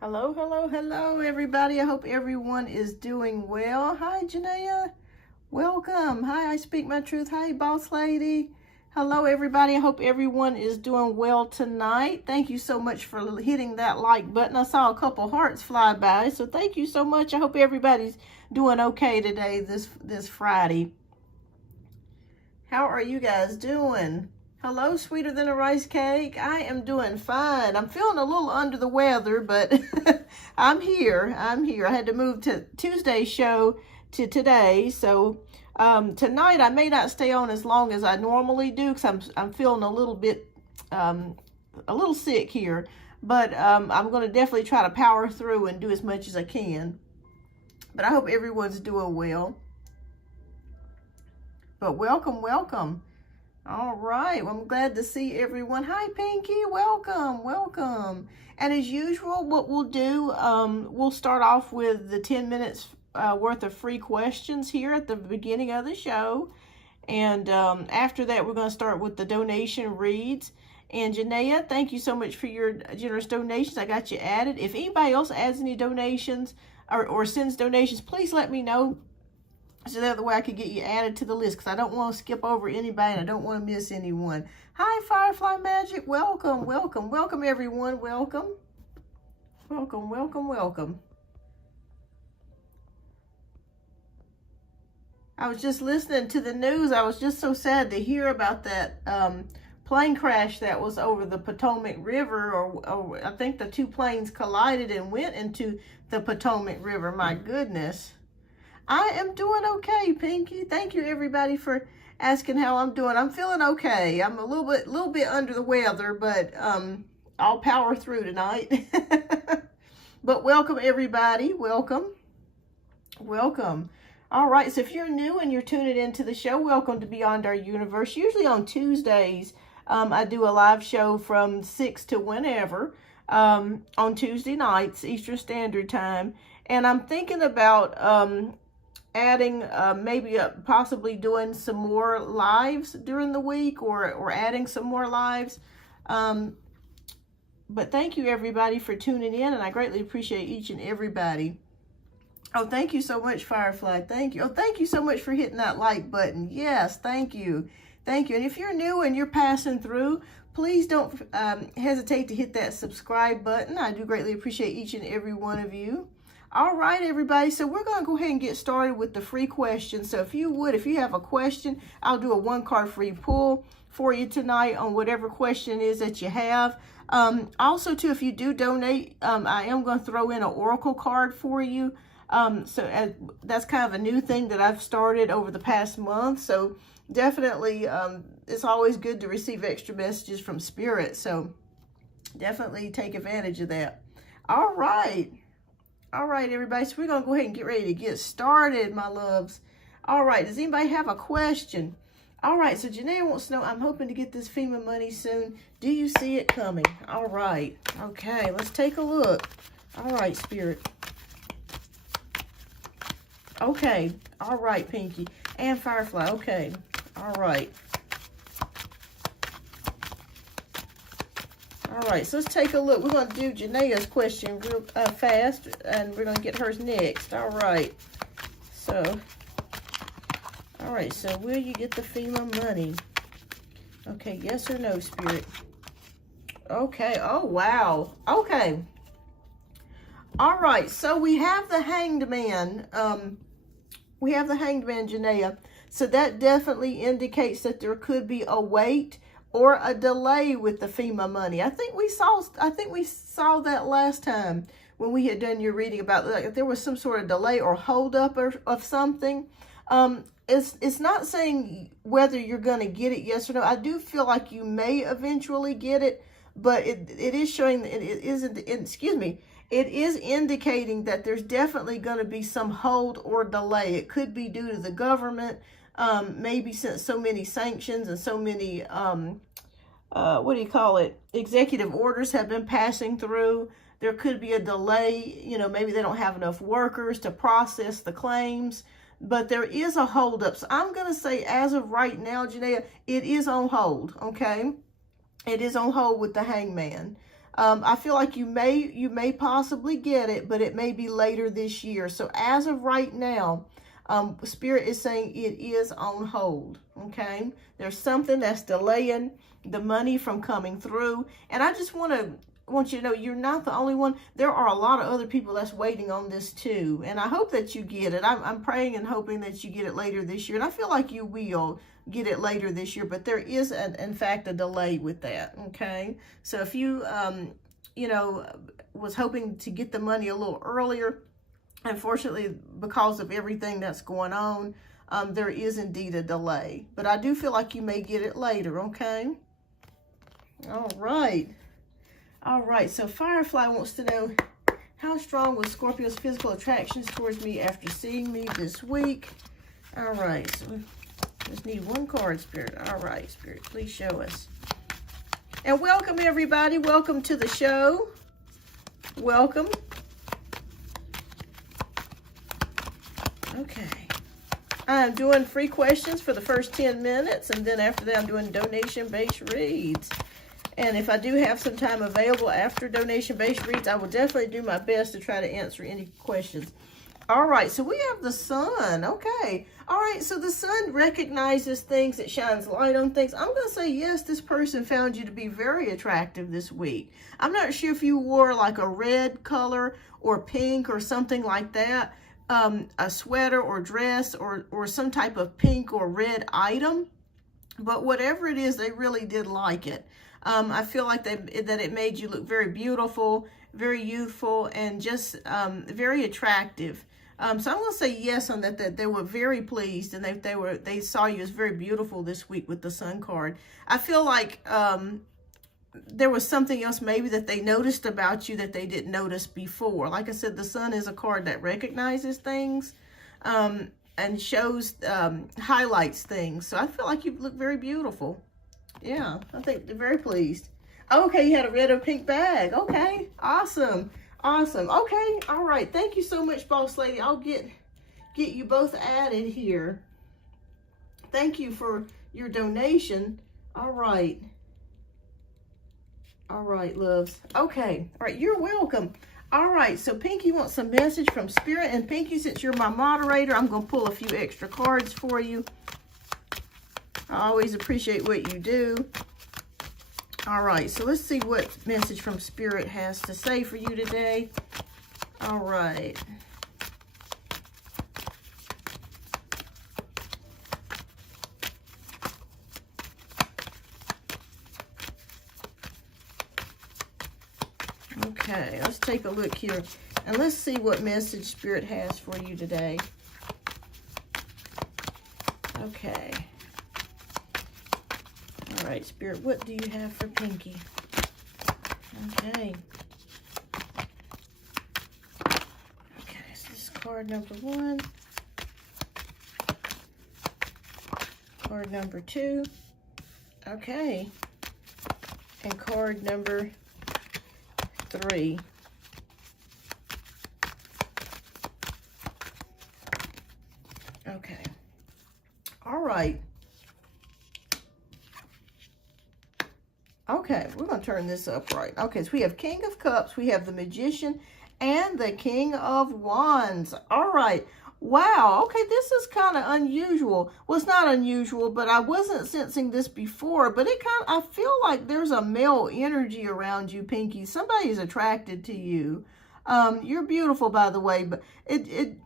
Hello, hello, hello, everybody. I hope everyone is doing well. Hi, Janaea. Welcome. Hi, I speak my truth. Hi, boss lady. Hello, everybody. I hope everyone is doing well tonight. Thank you so much for hitting that like button. I saw a couple hearts fly by, so thank you so much. I hope everybody's doing okay today, this Friday. How are you guys doing? Hello, sweeter than a rice cake. I am doing fine. I'm feeling a little under the weather, but I'm here. I had to move to Tuesday's show to today, so tonight I may not stay on as long as I normally do because I'm feeling a little bit a little sick here, but I'm going to definitely try to power through and do as much as I can. But I hope everyone's doing well. But welcome, welcome. All right, well, I'm glad to see everyone. Hi, Pinky, welcome, welcome. And as usual, what we'll do, we'll start off with the 10 minutes worth of free questions here at the beginning of the show. And after that, we're going to start with the donation reads. And Janaea, thank you so much for your generous donations. I got you added. If anybody else adds any donations or sends donations, please let me know. So that the way I could get you added to the list, because I don't want to skip over anybody and I don't want to miss anyone. Hi, Firefly Magic. Welcome, welcome, welcome, everyone. Welcome. Welcome, welcome, welcome. I was just listening to the news. I was just so sad to hear about that plane crash that was over the Potomac River, or I think the two planes collided and went into the Potomac River. My goodness. I am doing okay, Pinky. Thank you, everybody, for asking how I'm doing. I'm feeling okay. I'm a little bit under the weather, but I'll power through tonight. But welcome, everybody. Welcome. Welcome. All right, so if you're new and you're tuning into the show, welcome to Beyond Our Universe. Usually on Tuesdays, I do a live show from 6 to whenever on Tuesday nights, Eastern Standard Time. And I'm thinking about adding maybe possibly doing some more lives during the week, or adding some more lives. But thank you, everybody, for tuning in, and I greatly appreciate each and everybody. Oh, thank you so much, Firefly. Thank you. Oh, thank you so much for hitting that like button. Yes, thank you. Thank you. And if you're new and you're passing through, please don't hesitate to hit that subscribe button. I do greatly appreciate each and every one of you. All right, everybody, so we're going to go ahead and get started with the free questions. So if you have a question, I'll do a one-card free pull for you tonight on whatever question it is that you have. Also, too, if you do donate, I am going to throw in an oracle card for you. That's kind of a new thing that I've started over the past month. So definitely, it's always good to receive extra messages from Spirit. So definitely take advantage of that. All right. All right, everybody, so we're going to go ahead and get ready to get started, my loves. All right, does anybody have a question? All right, so Janae wants to know, I'm hoping to get this FEMA money soon. Do you see it coming? All right. Okay, let's take a look. All right, Spirit. Okay. All right, Pinky. And Firefly. Okay. All right. All right, so let's take a look. We're going to do Janaea's question real fast, and we're going to get hers next. All right. So, will you get the FEMA money? Okay, yes or no, Spirit? Okay, oh, wow. Okay. All right, so we have the Hanged Man. We have the Hanged Man, Janaea. So that definitely indicates that there could be a wait or a delay with the FEMA money. I think we saw that last time when we had done your reading about, like, there was some sort of delay or hold up of something. It's not saying whether you're going to get it, yes or no. I do feel like you may eventually get it, but it is showing that it is indicating that there's definitely going to be some hold or delay. It could be due to the government. Maybe since so many sanctions and so many, executive orders have been passing through, there could be a delay. Maybe they don't have enough workers to process the claims, but there is a holdup. So I'm going to say, as of right now, Janaea, it is on hold, okay? It is on hold with the Hangman. I feel like you may possibly get it, but it may be later this year. So as of right now, Spirit is saying it is on hold, okay? There's something that's delaying the money from coming through. And I just want you to know you're not the only one. There are a lot of other people that's waiting on this too. And I hope that you get it. I'm praying and hoping that you get it later this year. And I feel like you will get it later this year, but there is, in fact, a delay with that, okay? So if you, was hoping to get the money a little earlier, unfortunately, because of everything that's going on, there is indeed a delay. But I do feel like you may get it later, okay? All right. All right, so Firefly wants to know, how strong was Scorpio's physical attractions towards me after seeing me this week? All right, so we just need one card, Spirit. All right, Spirit, please show us. And welcome, everybody. Welcome to the show. Welcome. Okay. I'm doing free questions for the first 10 minutes, and then after that, I'm doing donation-based reads. And if I do have some time available after donation-based reads, I will definitely do my best to try to answer any questions. All right, so we have the sun. Okay. All right, so the sun recognizes things. It shines light on things. I'm going to say, yes, this person found you to be very attractive this week. I'm not sure if you wore like a red color or pink or something like that, a sweater or dress or some type of pink or red item. But whatever it is, they really did like it. I feel like that it made you look very beautiful, very youthful, and just very attractive. So I'm going to say yes on that they were very pleased, and they saw you as very beautiful this week with the sun card. I feel like there was something else maybe that they noticed about you that they didn't notice before. Like I said, the sun is a card that recognizes things and shows, highlights things. So I feel like you look very beautiful. Yeah, I think they're very pleased. Okay, you had a red or pink bag. Okay, awesome. Awesome. Okay, all right. Thank you so much, Boss Lady. I'll get you both added here. Thank you for your donation. All right. All right, loves. Okay. All right, you're welcome. All right, so Pinky wants a message from Spirit. And Pinky, since you're my moderator, I'm going to pull a few extra cards for you. I always appreciate what you do. All right, so let's see what message from Spirit has to say for you today. All right. Okay, let's take a look here. And let's see what message Spirit has for you today. Okay. All right, Spirit, what do you have for Pinky? Okay. Okay, so this is card number 1. Card number 2. Okay. And card number 3. Okay. All right. Okay, we're going to turn this up right. Okay, so we have King of Cups, we have the Magician, and the King of Wands. All right. Wow. Okay, this is kind of unusual. Well, it's not unusual, but I wasn't sensing this before. But I feel like there's a male energy around you, Pinky. Somebody's attracted to you. You're beautiful, by the way, but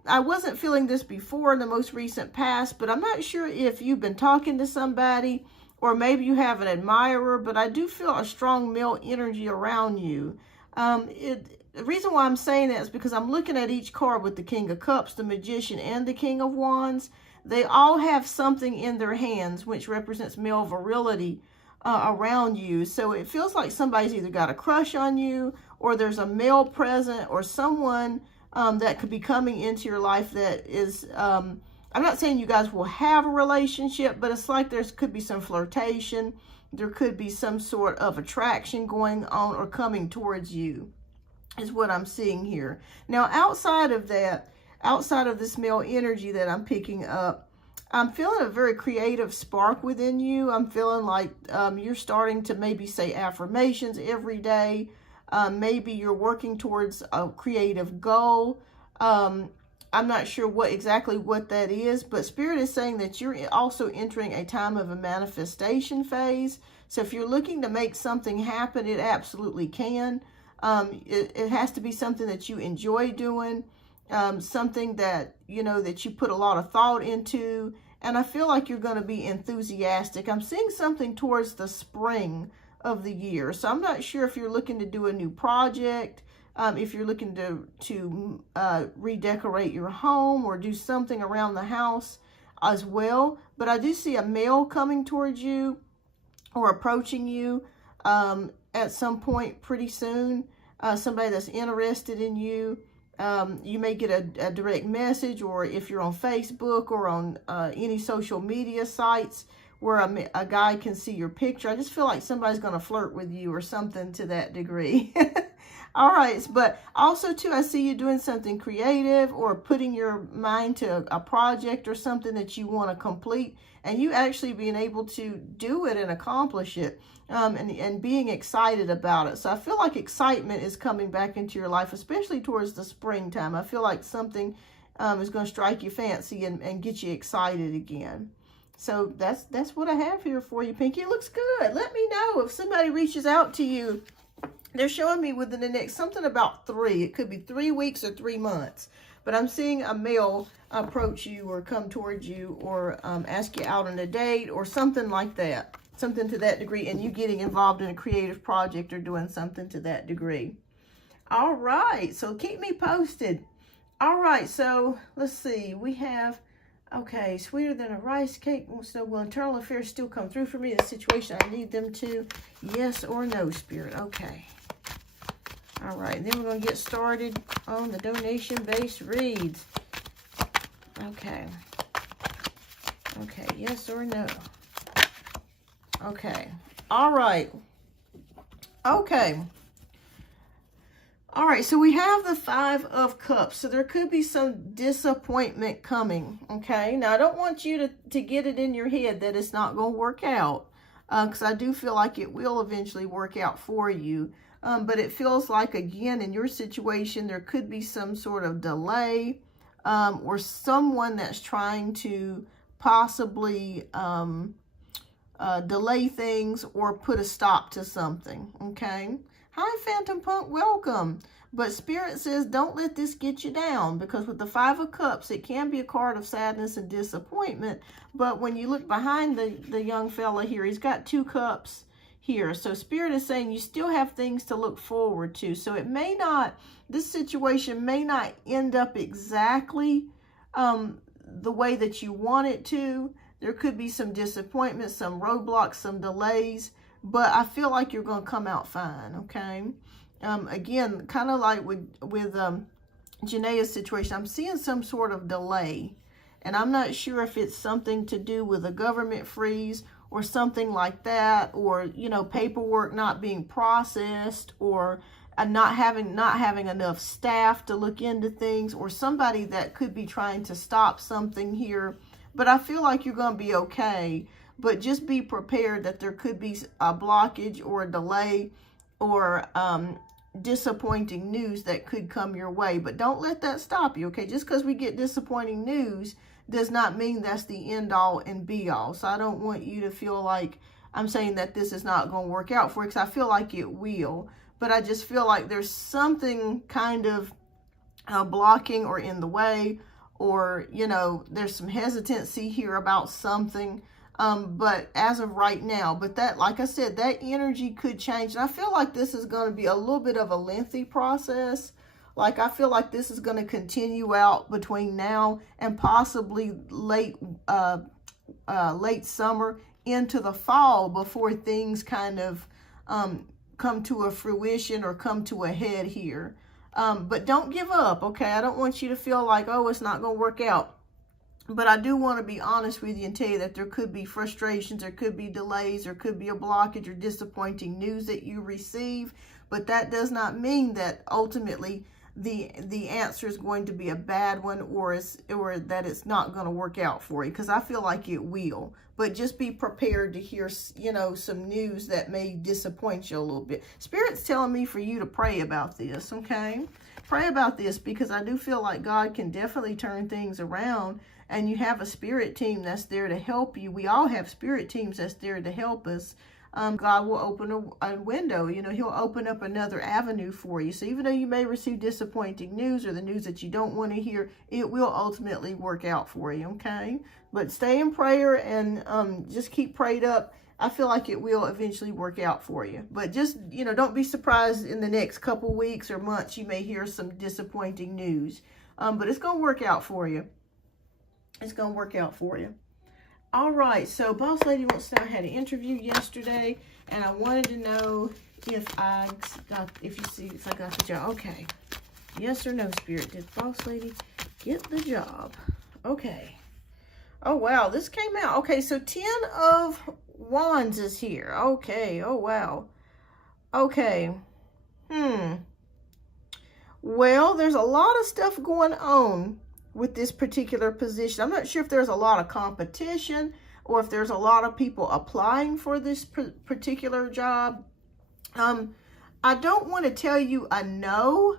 I wasn't feeling this before in the most recent past, but I'm not sure if you've been talking to somebody or maybe you have an admirer, but I do feel a strong male energy around you. The reason why I'm saying that is because I'm looking at each card with the King of Cups, the Magician, and the King of Wands. They all have something in their hands, which represents male virility around you. So it feels like somebody's either got a crush on you, or there's a male present, or someone that could be coming into your life that is... I'm not saying you guys will have a relationship, but it's like there could be some flirtation. There could be some sort of attraction going on or coming towards you, is what I'm seeing here. Now, outside of that, outside of this male energy that I'm picking up, I'm feeling a very creative spark within you. I'm feeling like you're starting to maybe say affirmations every day. Maybe you're working towards a creative goal. I'm not sure exactly what that is, but Spirit is saying that you're also entering a time of a manifestation phase. So if you're looking to make something happen, it absolutely can. It has to be something that you enjoy doing, something that, that you put a lot of thought into. And I feel like you're going to be enthusiastic. I'm seeing something towards the spring of the year. So I'm not sure if you're looking to do a new project, if you're looking to redecorate your home or do something around the house as well. But I do see a male coming towards you or approaching you at some point pretty soon. Somebody that's interested in you. You may get a direct message, or if you're on Facebook or on any social media sites where a guy can see your picture. I just feel like somebody's going to flirt with you or something to that degree. All right, but also too, I see you doing something creative or putting your mind to a project or something that you want to complete, and you actually being able to do it and accomplish it, and being excited about it. So I feel like excitement is coming back into your life, especially towards the springtime. I feel like something is going to strike your fancy and get you excited again. So that's what I have here for you, Pinky. It looks good. Let me know if somebody reaches out to you. They're showing me within the next, something about 3. It could be 3 weeks or 3 months. But I'm seeing a male approach you or come towards you or ask you out on a date or something like that. Something to that degree. And you getting involved in a creative project or doing something to that degree. All right. So keep me posted. All right. So let's see. We have, okay, sweeter than a rice cake. So will internal affairs still come through for me? The situation I need them to? Yes or no, Spirit? Okay. All right, then we're going to get started on the donation-based reads. Okay. Okay, yes or no. Okay. All right. Okay. All right, so we have the 5 of Cups. So there could be some disappointment coming, okay? Now, I don't want you to get it in your head that it's not going to work out, because I do feel like it will eventually work out for you. But it feels like, again, in your situation, there could be some sort of delay or someone that's trying to possibly delay things or put a stop to something, okay? Hi, Phantom Punk, welcome. But Spirit says, don't let this get you down, because with the 5 of Cups, it can be a card of sadness and disappointment. But when you look behind the young fella here, he's got 2 cups here. So Spirit is saying you still have things to look forward to. So it may not, this situation may not end up exactly the way that you want it to. There could be some disappointment, some roadblocks, some delays, but I feel like you're going to come out fine, okay? Again, kind of like with Janae's situation, I'm seeing some sort of delay, and I'm not sure if it's something to do with a government freeze or something like that, or, paperwork not being processed, or not having enough staff to look into things, or somebody that could be trying to stop something here. But I feel like you're going to be okay. But just be prepared that there could be a blockage or a delay or disappointing news that could come your way. But don't let that stop you, okay? Just because we get disappointing news does not mean that's the end all and be all. So I don't want you to feel like I'm saying that this is not going to work out for you, because I feel like it will. But I just feel like there's something kind of blocking or in the way, or, there's some hesitancy here about something. But as of right now, but that, like I said, that energy could change. And I feel like this is going to be a little bit of a lengthy process. Like, I feel like this is going to continue out between now and possibly late summer into the fall before things kind of come to a fruition or come to a head here. But don't give up, okay? I don't want you to feel like, oh, it's not going to work out. But I do want to be honest with you and tell you that there could be frustrations, there could be delays, there could be a blockage or disappointing news that you receive. But that does not mean that ultimately the answer is going to be a bad one, or that it's not going to work out for you, because I feel like it will. But just be prepared to hear, you know, some news that may disappoint you a little bit. Spirit's telling me for you to pray about this, okay? Pray about this, because I do feel like God can definitely turn things around, and you have a spirit team that's there to help you. We all have spirit teams that's there to help us. God will open a window, you know, he'll open up another avenue for you. So even though you may receive disappointing news, or the news that you don't want to hear, it will ultimately work out for you, okay? But stay in prayer, and just keep prayed up. I feel like it will eventually work out for you. But just, you know, don't be surprised in the next couple weeks or months you may hear some disappointing news. But it's going to work out for you. It's going to work out for you. All right, so Boss Lady wants to know, I had an interview yesterday, and I wanted to know if I got the job. Okay. Yes or no, Spirit? Did Boss Lady get the job? Okay. Oh, wow. This came out. Okay, so 10 of Wands is here. Okay. Oh, wow. Okay. Well, there's a lot of stuff going on with this particular position. I'm not sure if there's a lot of competition, or if there's a lot of people applying for this particular job. I don't want to tell you a no,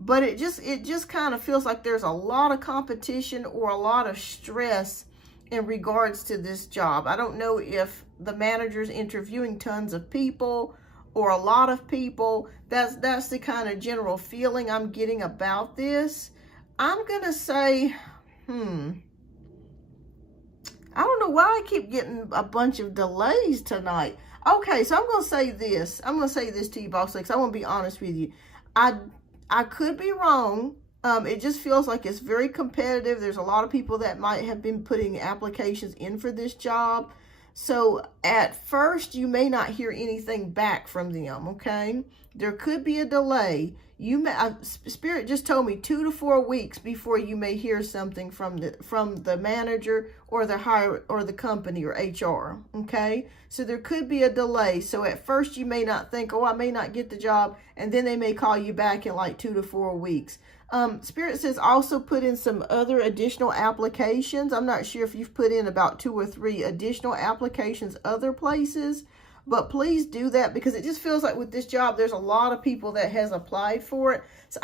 but it just kind of feels like there's a lot of competition or a lot of stress in regards to this job. I don't know if the manager's interviewing tons of people or a lot of people. That's the kind of general feeling I'm getting about this. I'm going to say, I don't know why I keep getting a bunch of delays tonight. Okay, so I'm going to say this. I'm going to say this to you, Boss Lady, because I want to be honest with you. I could be wrong. It just feels like it's very competitive. There's a lot of people that might have been putting applications in for this job. So at first, you may not hear anything back from them, okay? There could be a delay. Spirit just told me 2 to 4 weeks before you may hear something from the manager or the company or HR, okay? So there could be a delay. So at first you may not think, oh, I may not get the job, and then they may call you back in like 2 to 4 weeks. Spirit says also put in some other additional applications. I'm not sure if you've put in about 2 or 3 additional applications other places, but please do that, because it just feels like with this job, there's a lot of people that has applied for it. So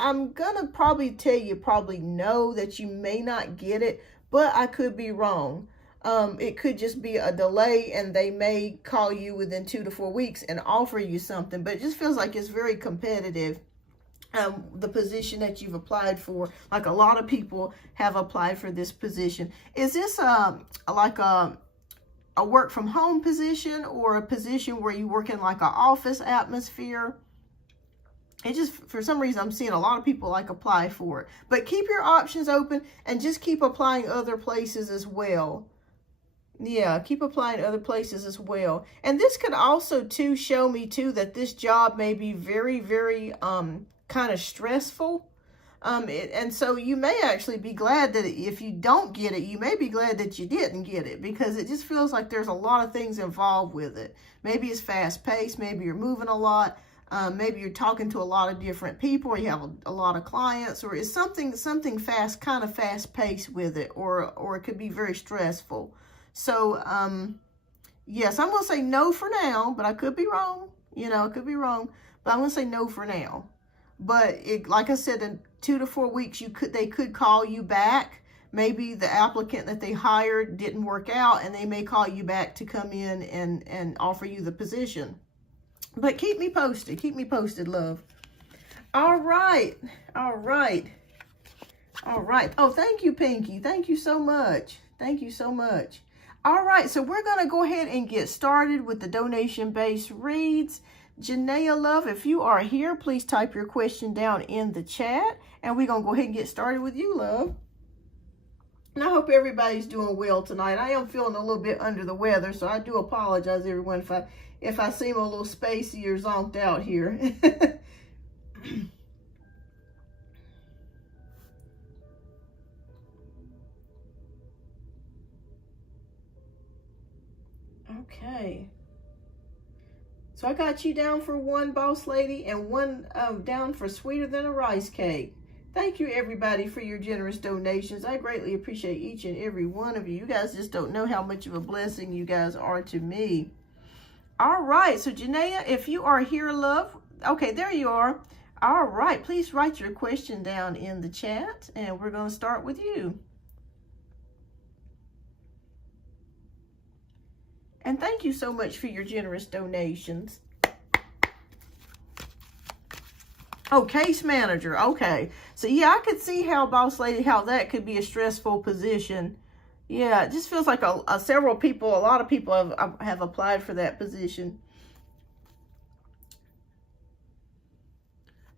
I'm gonna probably tell you probably no, that you may not get it, but I could be wrong. It could just be a delay, and they may call you within 2 to 4 weeks and offer you something. But it just feels like it's very competitive. The position that you've applied for, like a lot of people have applied for this position. Is this like a work from home position, or a position where you work in like an office atmosphere? It just, for some reason, I'm seeing a lot of people like apply for it. But keep your options open, and just keep applying other places as well. Yeah, keep applying other places as well. And this could also too show me too that this job may be very, very kind of stressful. And so you may actually be glad that if you don't get it, you may be glad that you didn't get it, because it just feels like there's a lot of things involved with it. Maybe it's fast paced. Maybe you're moving a lot. Maybe you're talking to a lot of different people, or you have a lot of clients, or it's something fast, kind of fast paced with it, or it could be very stressful. So, yes, I'm going to say no for now, but I could be wrong. You know, I could be wrong, but I'm going to say no for now. But like I said, in 2 to 4 weeks, they could call you back. Maybe the applicant that they hired didn't work out, and they may call you back to come in and offer you the position. But keep me posted. Keep me posted, love. All right. All right. All right. Oh, thank you, Pinky. Thank you so much. Thank you so much. All right. So we're going to go ahead and get started with the donation-based reads. Janaea, love, if you are here, please type your question down in the chat, and we're going to go ahead and get started with you, love. And I hope everybody's doing well tonight. I am feeling a little bit under the weather, so I do apologize, everyone, if I seem a little spacey or zonked out here. Okay. So I got you down for 1, boss lady, and 1 down for sweeter than a rice cake. Thank you, everybody, for your generous donations. I greatly appreciate each and every one of you. You guys just don't know how much of a blessing you guys are to me. All right, so Janaea, if you are here, love, okay, there you are. All right, please write your question down in the chat, and we're going to start with you. And thank you so much for your generous donations. Oh, case manager. Okay. So, yeah, I could see how, boss lady, how that could be a stressful position. Yeah, it just feels like a lot of people have applied for that position.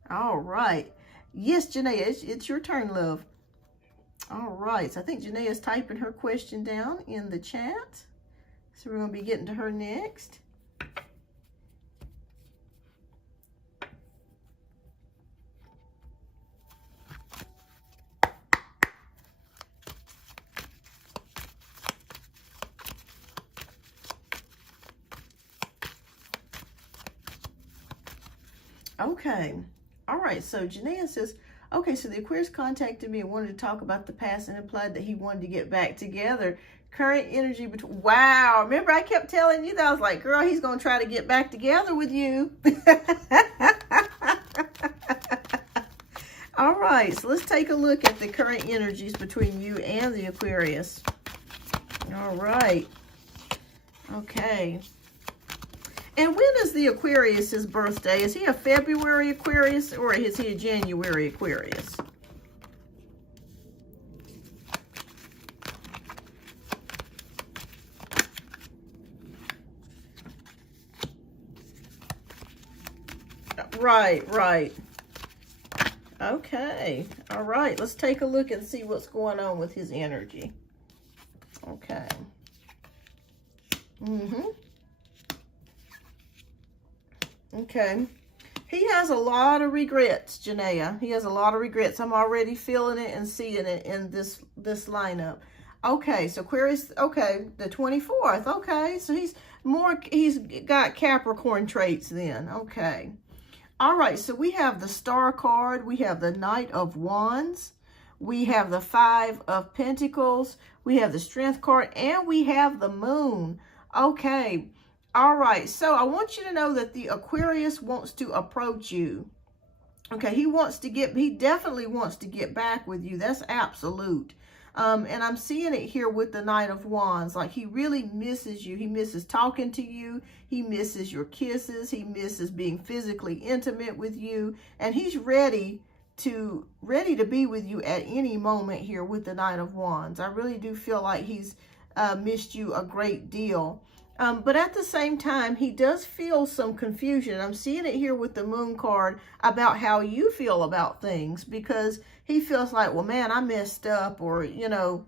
All right. Yes, Janaea, it's your turn, love. All right. So I think Janaea's typing her question down in the chat. So we're going to be getting to her next. Okay. All right. So Janaea says, okay, so the Aquarius contacted me and wanted to talk about the past and implied that he wanted to get back together. Current energy between, wow. Remember I kept telling you that? I was like, girl, he's going to try to get back together with you. All right. So let's take a look at the current energies between you and the Aquarius. All right. Okay. And when is the Aquarius's birthday? Is he a February Aquarius or is he a January Aquarius? Right. Okay. All right. Let's take a look and see what's going on with his energy. Okay. Okay. He has a lot of regrets, Janaea. He has a lot of regrets. I'm already feeling it and seeing it in this lineup. Okay, so Aquarius, okay, the 24th. Okay, so he's got Capricorn traits then. Okay. All right, so we have the Star card. We have the Knight of Wands. We have the 5 of Pentacles. We have the Strength card, and we have the Moon. Okay. All right, so I want you to know that the Aquarius wants to approach you. Okay, he definitely wants to get back with you. That's absolute. And I'm seeing it here with the Knight of Wands. Like he really misses you. He misses talking to you. He misses your kisses. He misses being physically intimate with you. And he's ready to be with you at any moment here with the Knight of Wands. I really do feel like he's missed you a great deal. But at the same time, he does feel some confusion. I'm seeing it here with the Moon card about how you feel about things, because he feels like, well, man, I messed up, or, you know,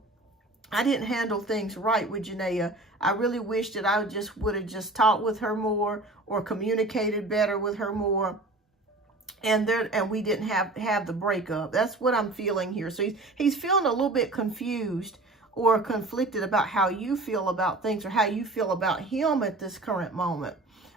I didn't handle things right with Janaea. I really wish that I would have just talked with her more or communicated better with her more. And we didn't have the breakup. That's what I'm feeling here. So he's feeling a little bit confused or conflicted about how you feel about things or how you feel about him at this current moment.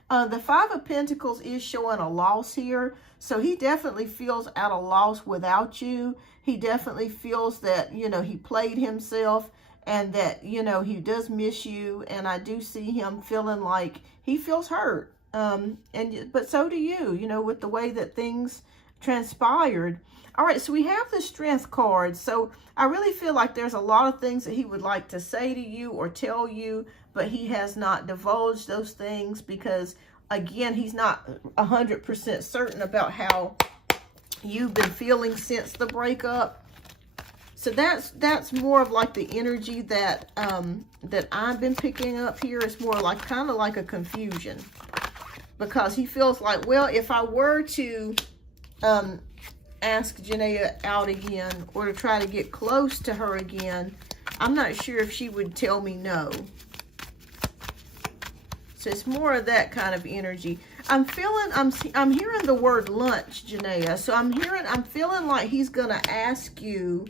The 5 of Pentacles is showing a loss here. So he definitely feels at a loss without you. He definitely feels that, you know, he played himself and that, you know, he does miss you. And I do see him feeling like he feels hurt. But so do you, you know, with the way that things transpired. All right, so we have the Strength card. So I really feel like there's a lot of things that he would like to say to you or tell you, but he has not divulged those things because, again, he's not 100% certain about how you've been feeling since the breakup. So that's more of like the energy that that I've been picking up here. It's more like kind of like a confusion, because he feels like, well, if I were to ask Janaea out again or to try to get close to her again, I'm not sure if she would tell me no. So it's more of that kind of energy. I'm hearing the word lunch, Janaea. So I'm feeling like he's gonna ask you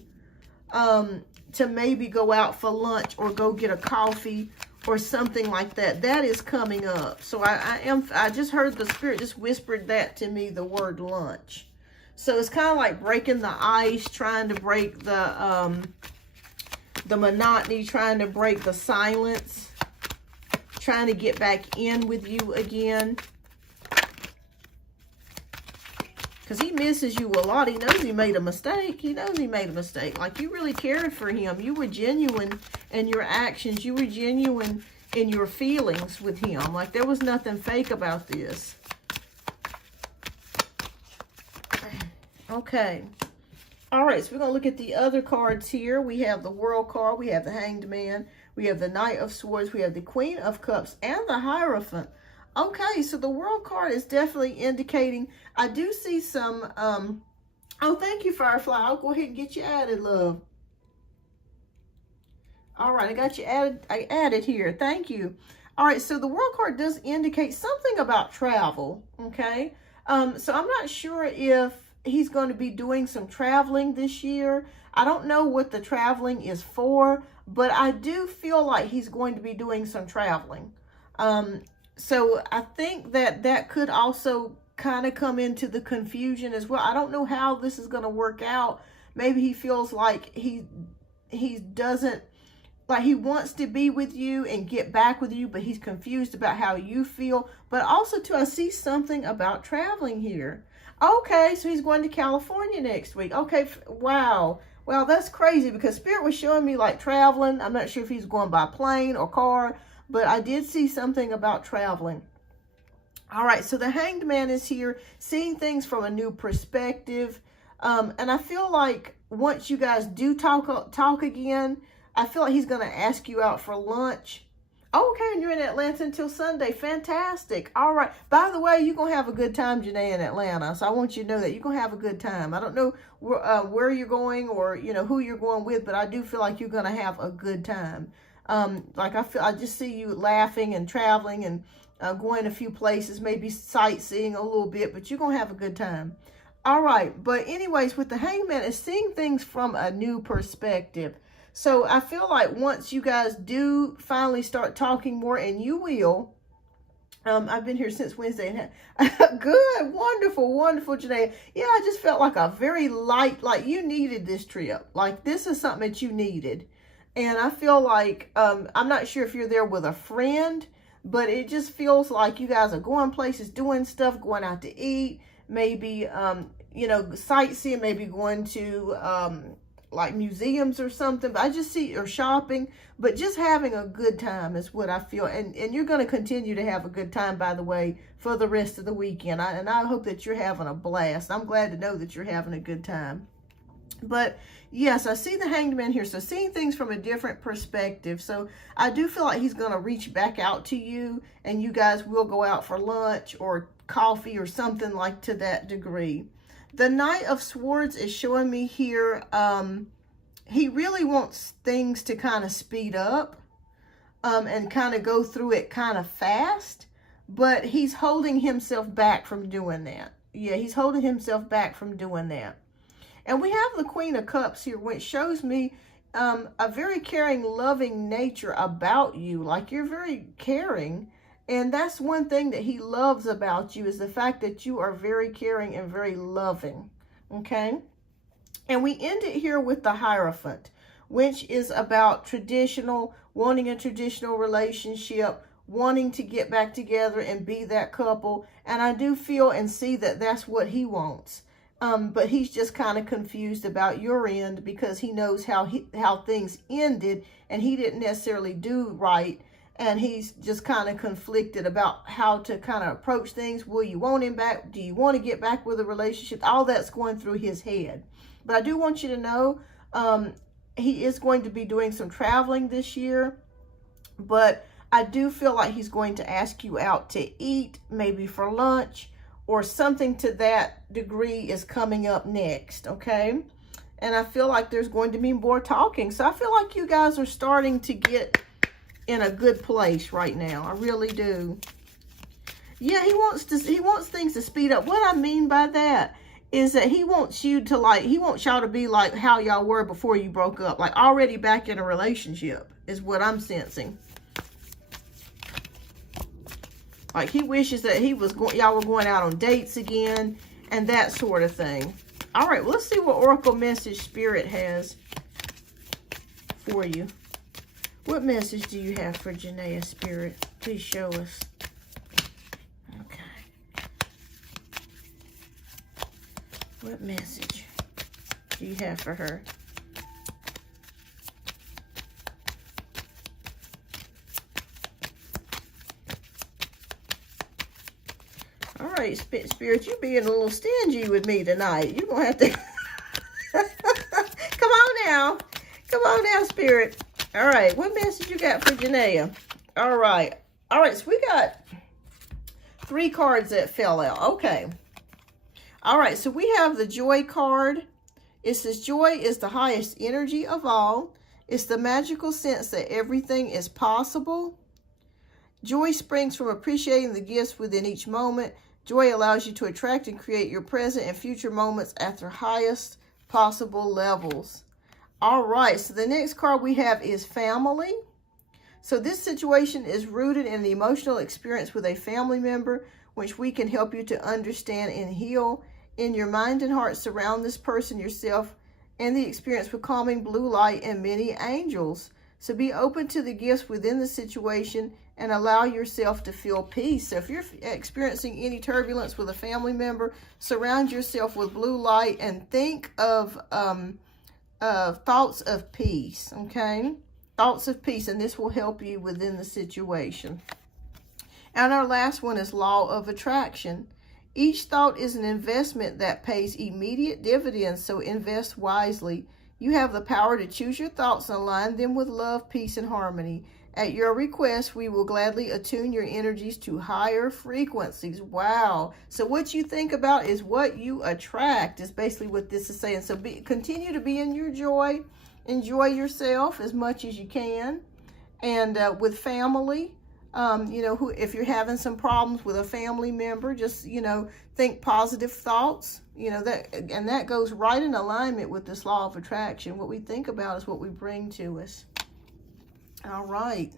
to maybe go out for lunch or go get a coffee or something like that. That is coming up. So I just heard the Spirit just whispered that to me, the word lunch. So it's kind of like breaking the ice, trying to break the monotony, trying to break the silence, trying to get back in with you again. Because he misses you a lot. He knows he made a mistake. He knows he made a mistake. Like, you really cared for him. You were genuine in your actions. You were genuine in your feelings with him. Like, there was nothing fake about this. Okay. All right, so we're going to look at the other cards here. We have the World card. We have the Hanged Man. We have the Knight of Swords. We have the Queen of Cups and the Hierophant. Okay, so the World card is definitely indicating, I do see some, oh, thank you, Firefly. I'll go ahead and get you added, love. All right, I got you added, I added here. Thank you. All right, so the World card does indicate something about travel, okay? So I'm not sure if he's going to be doing some traveling this year. I don't know what the traveling is for, but I do feel like he's going to be doing some traveling. So I think that that could also kind of come into the confusion as well. I don't know how this is going to work out. Maybe he feels like he doesn't, like he wants to be with you and get back with you, but he's confused about how you feel. But also too, I see something about traveling here. Okay, so he's going to California next week. Okay, wow. Well, that's crazy because Spirit was showing me like traveling. I'm not sure if he's going by plane or car, but I did see something about traveling. All right, so the Hanged Man is here, seeing things from a new perspective. And I feel like once you guys do talk again, I feel like he's going to ask you out for lunch. Okay, and you're in Atlanta until Sunday. Fantastic. All right. By the way, you're going to have a good time, Janae, in Atlanta. So I want you to know that you're going to have a good time. I don't know where you're going or, you know, who you're going with, but I do feel like you're going to have a good time. Like I just see you laughing and traveling and going a few places, maybe sightseeing a little bit, but you're going to have a good time. All right. But anyways, with the Hangman, it's seeing things from a new perspective. So I feel like once you guys do finally start talking more, and you will, I've been here since Wednesday. Good, wonderful, wonderful, Janae. Yeah, I just felt like a very light, like you needed this trip. Like this is something that you needed. And I feel like, I'm not sure if you're there with a friend, but it just feels like you guys are going places, doing stuff, going out to eat, maybe, you know, sightseeing, maybe going to, like museums or something, but I just see, or shopping, but just having a good time is what I feel. And you're going to continue to have a good time, by the way, for the rest of the weekend. And I hope that you're having a blast. I'm glad to know that you're having a good time. But yes, I see the Hanged Man here. So seeing things from a different perspective. So I do feel like he's going to reach back out to you, and you guys will go out for lunch or coffee or something like to that degree. The Knight of Swords is showing me here, he really wants things to kind of speed up and kind of go through it kind of fast, but he's holding himself back from doing that. Yeah, he's holding himself back from doing that. And we have the Queen of Cups here, which shows me a very caring, loving nature about you. Like you're very caring. And that's one thing that he loves about you, is the fact that you are very caring and very loving, okay? And we end it here with the Hierophant, which is about traditional, wanting a traditional relationship, wanting to get back together and be that couple. And I do feel and see that that's what he wants. But he's just kind of confused about your end because he knows how things ended and he didn't necessarily do right. And he's just kind of conflicted about how to kind of approach things. Will you want him back? Do you want to get back with a relationship? All that's going through his head. But I do want you to know he is going to be doing some traveling this year. But I do feel like he's going to ask you out to eat, maybe for lunch, or something to that degree is coming up next, okay? And I feel like there's going to be more talking. So I feel like you guys are starting to get in a good place right now. I really do. Yeah, he wants things to speed up. What I mean by that is that he wants you to he wants y'all to be like how y'all were before you broke up, like already back in a relationship is what I'm sensing. Like he wishes that y'all were going out on dates again and that sort of thing. All right, well, let's see what Oracle message Spirit has for you. What message do you have for Janaea, Spirit? Please show us. Okay. What message do you have for her? All right, Spirit, you being a little stingy with me tonight. You're going to have to... Come on now. Come on now, Spirit. All right, what message you got for Janaea? All right. All right, so we got 3 cards that fell out. Okay. All right, so we have the Joy card. It says, joy is the highest energy of all. It's the magical sense that everything is possible. Joy springs from appreciating the gifts within each moment. Joy allows you to attract and create your present and future moments at their highest possible levels. All right, so the next card we have is family. So this situation is rooted in the emotional experience with a family member, which we can help you to understand and heal. In your mind and heart, surround this person, yourself, and the experience with calming blue light and many angels. So be open to the gifts within the situation and allow yourself to feel peace. So if you're experiencing any turbulence with a family member, surround yourself with blue light and think of thoughts of peace, okay? Thoughts of peace, and this will help you within the situation. And our last one is law of attraction. Each thought is an investment that pays immediate dividends, so invest wisely. You have the power to choose your thoughts and align them with love, peace, and harmony. At your request, we will gladly attune your energies to higher frequencies. Wow. So what you think about is what you attract, is basically what this is saying. So continue to be in your joy. Enjoy yourself as much as you can. And with family, if you're having some problems with a family member, just, think positive thoughts. That goes right in alignment with this law of attraction. What we think about is what we bring to us. All right.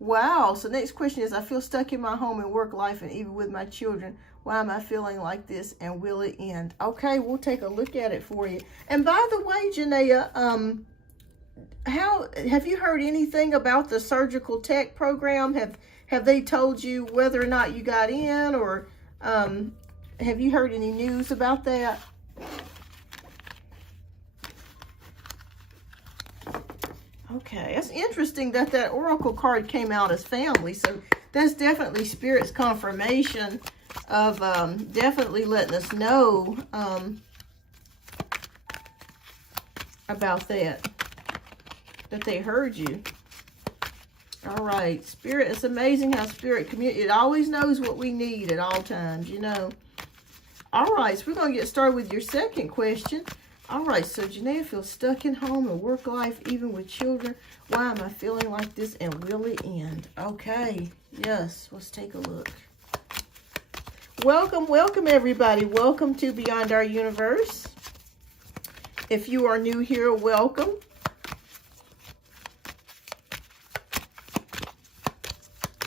Wow. So next question is, I feel stuck in my home and work life and even with my children. Why am I feeling like this, and will it end? Okay, we'll take a look at it for you. And by the way, Janaea, have you heard anything about the surgical tech program? Have they told you whether or not you got in, or have you heard any news about that? Okay, that's interesting that oracle card came out as family. So that's definitely Spirit's confirmation of definitely letting us know about that they heard you. All right, Spirit, it's amazing how Spirit it always knows what we need at all times, All right, so we're going to get started with your second question. All right, so Janaea feels stuck in home and work life, even with children. Why am I feeling like this, and will it end? Okay, yes, let's take a look. Welcome, everybody. Welcome to Beyond Our Universe. If you are new here, welcome.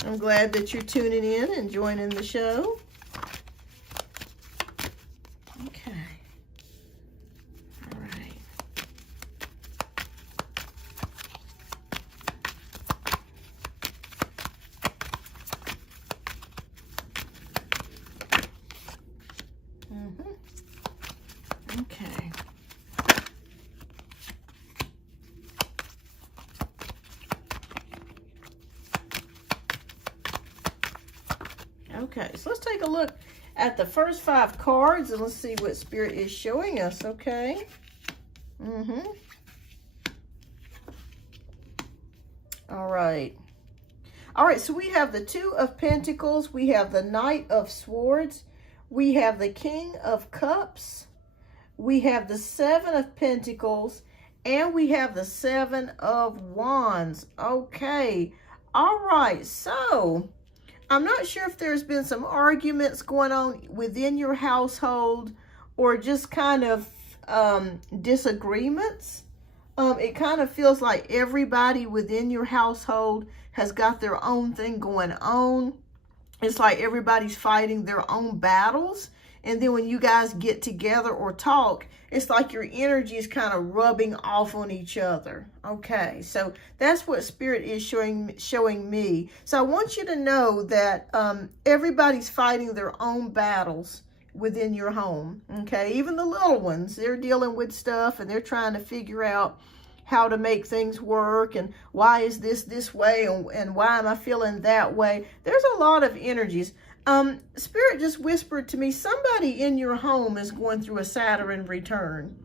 I'm glad that you're tuning in and joining the show. Okay. All right. Okay. Okay, so let's take a look at the first 5 cards and let's see what Spirit is showing us, okay? All right. All right, so we have the 2 of Pentacles, we have the Knight of Swords, we have the King of Cups, we have the 7 of Pentacles, and we have the 7 of Wands. Okay. All right, so I'm not sure if there's been some arguments going on within your household or just kind of disagreements. It kind of feels like everybody within your household has got their own thing going on. It's like everybody's fighting their own battles. And then when you guys get together or talk, it's like your energy is kind of rubbing off on each other. Okay, so that's what Spirit is showing me. So I want you to know that everybody's fighting their own battles within your home. Okay, even the little ones, they're dealing with stuff and they're trying to figure out how to make things work, and why is this way, and why am I feeling that way. There's a lot of energies. Spirit just whispered to me, somebody in your home is going through a Saturn return.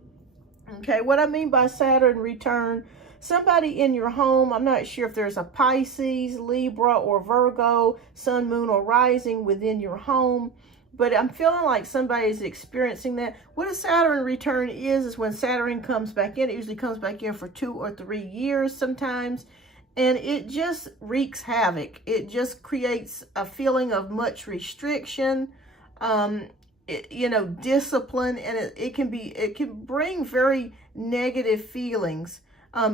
Okay, what I mean by Saturn return, somebody in your home, I'm not sure if there's a Pisces, Libra, or Virgo, sun, moon, or rising within your home, but I'm feeling like somebody's experiencing that. What a Saturn return is when Saturn comes back in. It usually comes back in for 2 or 3 years sometimes. And it just wreaks havoc. It just creates a feeling of much restriction, discipline, and it can bring very negative feelings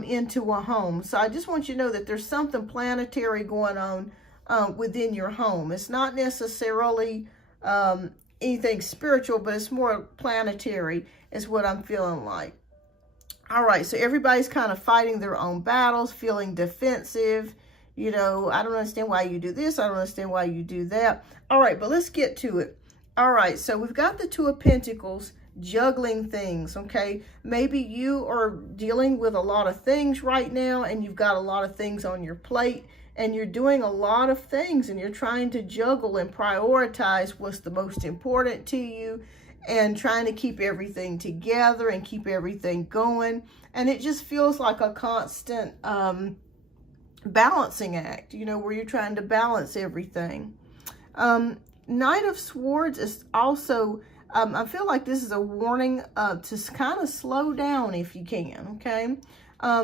into a home. So I just want you to know that there's something planetary going on within your home. It's not necessarily anything spiritual, but it's more planetary is what I'm feeling like. All right, so everybody's kind of fighting their own battles, feeling defensive. I don't understand why you do this. I don't understand why you do that. All right, but let's get to it. All right, so we've got the Two of Pentacles, juggling things, okay? Maybe you are dealing with a lot of things right now, and you've got a lot of things on your plate, and you're doing a lot of things, and you're trying to juggle and prioritize what's the most important to you, and trying to keep everything together and keep everything going. And it just feels like a constant balancing act, where you're trying to balance everything. Knight of Swords is also, I feel like this is a warning to kind of slow down if you can, okay?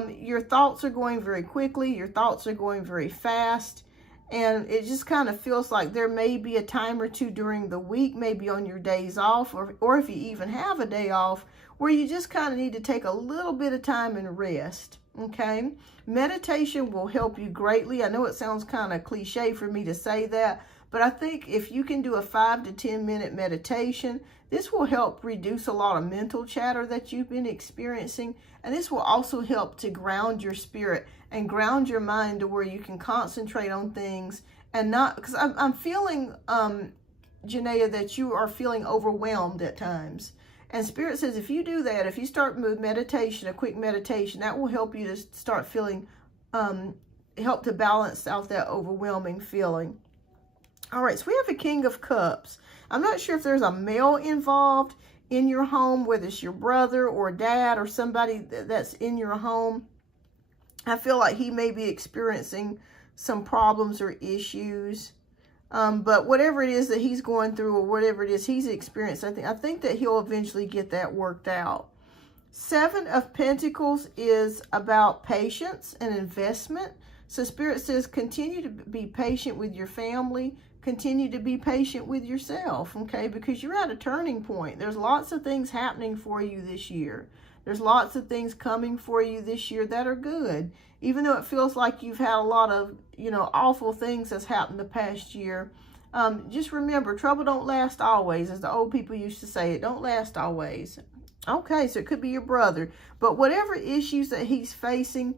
Your thoughts are going very quickly. Your thoughts are going very fast. And it just kind of feels like there may be a time or two during the week, maybe on your days off, or if you even have a day off, where you just kind of need to take a little bit of time and rest, okay? Meditation will help you greatly. I know it sounds kind of cliche for me to say that, but I think if you can do a 5 to 10 minute meditation, this will help reduce a lot of mental chatter that you've been experiencing. And this will also help to ground your spirit and ground your mind to where you can concentrate on things and not, because I'm feeling, Janaea, that you are feeling overwhelmed at times. And Spirit says if you do that, if you start with meditation, a quick meditation, that will help you to start feeling, help to balance out that overwhelming feeling. All right, so we have a King of Cups. I'm not sure if there's a male involved in your home, whether it's your brother or dad or somebody that's in your home. I feel like he may be experiencing some problems or issues. But whatever it is that he's going through or whatever it is he's experienced, I think that he'll eventually get that worked out. 7 of Pentacles is about patience and investment. So Spirit says continue to be patient with your family. Continue to be patient with yourself, okay? Because you're at a turning point. There's lots of things happening for you this year. There's lots of things coming for you this year that are good. Even though it feels like you've had a lot of, awful things that's happened the past year. Just remember, trouble don't last always. As the old people used to say, it don't last always. Okay, so it could be your brother. But whatever issues that he's facing,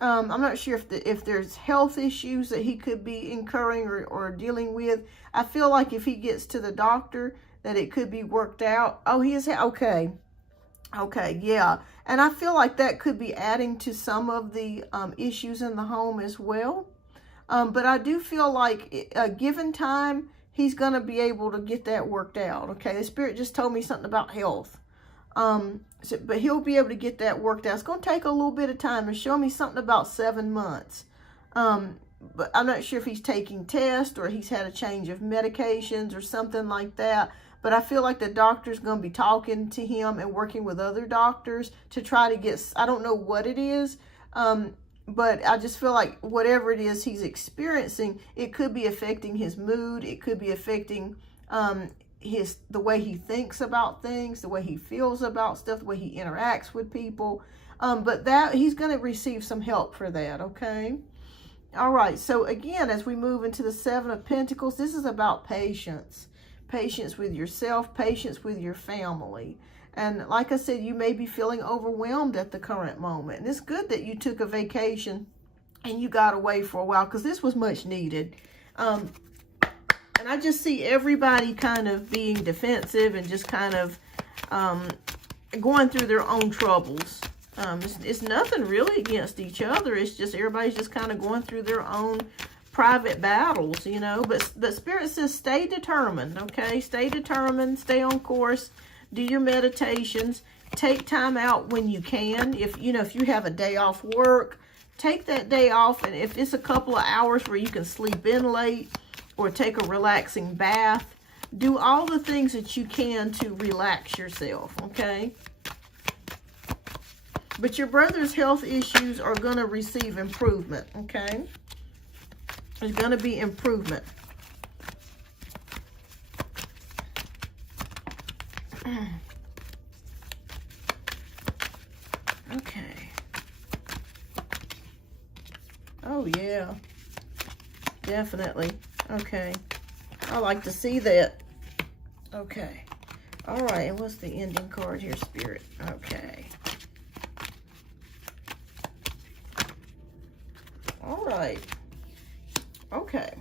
I'm not sure if there's health issues that he could be incurring or dealing with. I feel like if he gets to the doctor, that it could be worked out. Oh, he is, okay. Okay, yeah. And I feel like that could be adding to some of the issues in the home as well. But I do feel like given time, he's going to be able to get that worked out. Okay, the Spirit just told me something about health. But he'll be able to get that worked out. It's going to take a little bit of time and show me something about 7 months. But I'm not sure if he's taking tests or he's had a change of medications or something like that. But I feel like the doctor's going to be talking to him and working with other doctors to try to get, I don't know what it is, but I just feel like whatever it is he's experiencing, it could be affecting his mood. It could be affecting the way he thinks about things, the way he feels about stuff, the way he interacts with people. But that he's going to receive some help for that, okay? All right, so again, as we move into the Seven of Pentacles, this is about patience. Patience with yourself, patience with your family. And like I said, you may be feeling overwhelmed at the current moment. And it's good that you took a vacation and you got away for a while, because this was much needed. And I just see everybody kind of being defensive and just kind of going through their own troubles. It's nothing really against each other. It's just everybody's just kind of going through their own private battles, you know. But Spirit says stay determined, okay? Stay determined, stay on course, do your meditations, take time out when you can. If you have a day off work, take that day off, and if it's a couple of hours where you can sleep in late or take a relaxing bath, do all the things that you can to relax yourself, okay? But your brother's health issues are going to receive improvement, okay? There's going to be improvement. Okay. Oh, yeah. Definitely. Okay. I like to see that. Okay. All right. And what's the ending card here, Spirit? Okay. All right. Okay.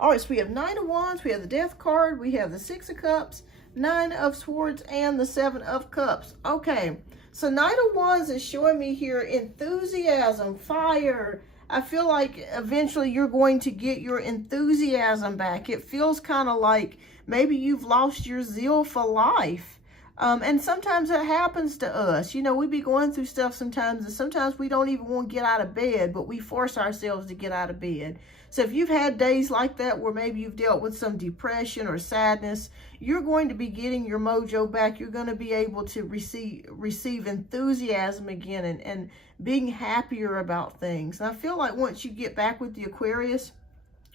All right, so we have Nine of Wands, we have the Death card, we have the Six of Cups, Nine of Swords, and the Seven of Cups. Okay, so Nine of Wands is showing me here enthusiasm, fire. I feel like eventually you're going to get your enthusiasm back. It feels kind of like maybe you've lost your zeal for life. And sometimes that happens to us. You know, we be going through stuff sometimes, and sometimes we don't even want to get out of bed, but we force ourselves to get out of bed. So if you've had days like that where maybe you've dealt with some depression or sadness, you're going to be getting your mojo back. You're going to be able to receive enthusiasm again and being happier about things. And I feel like once you get back with the Aquarius,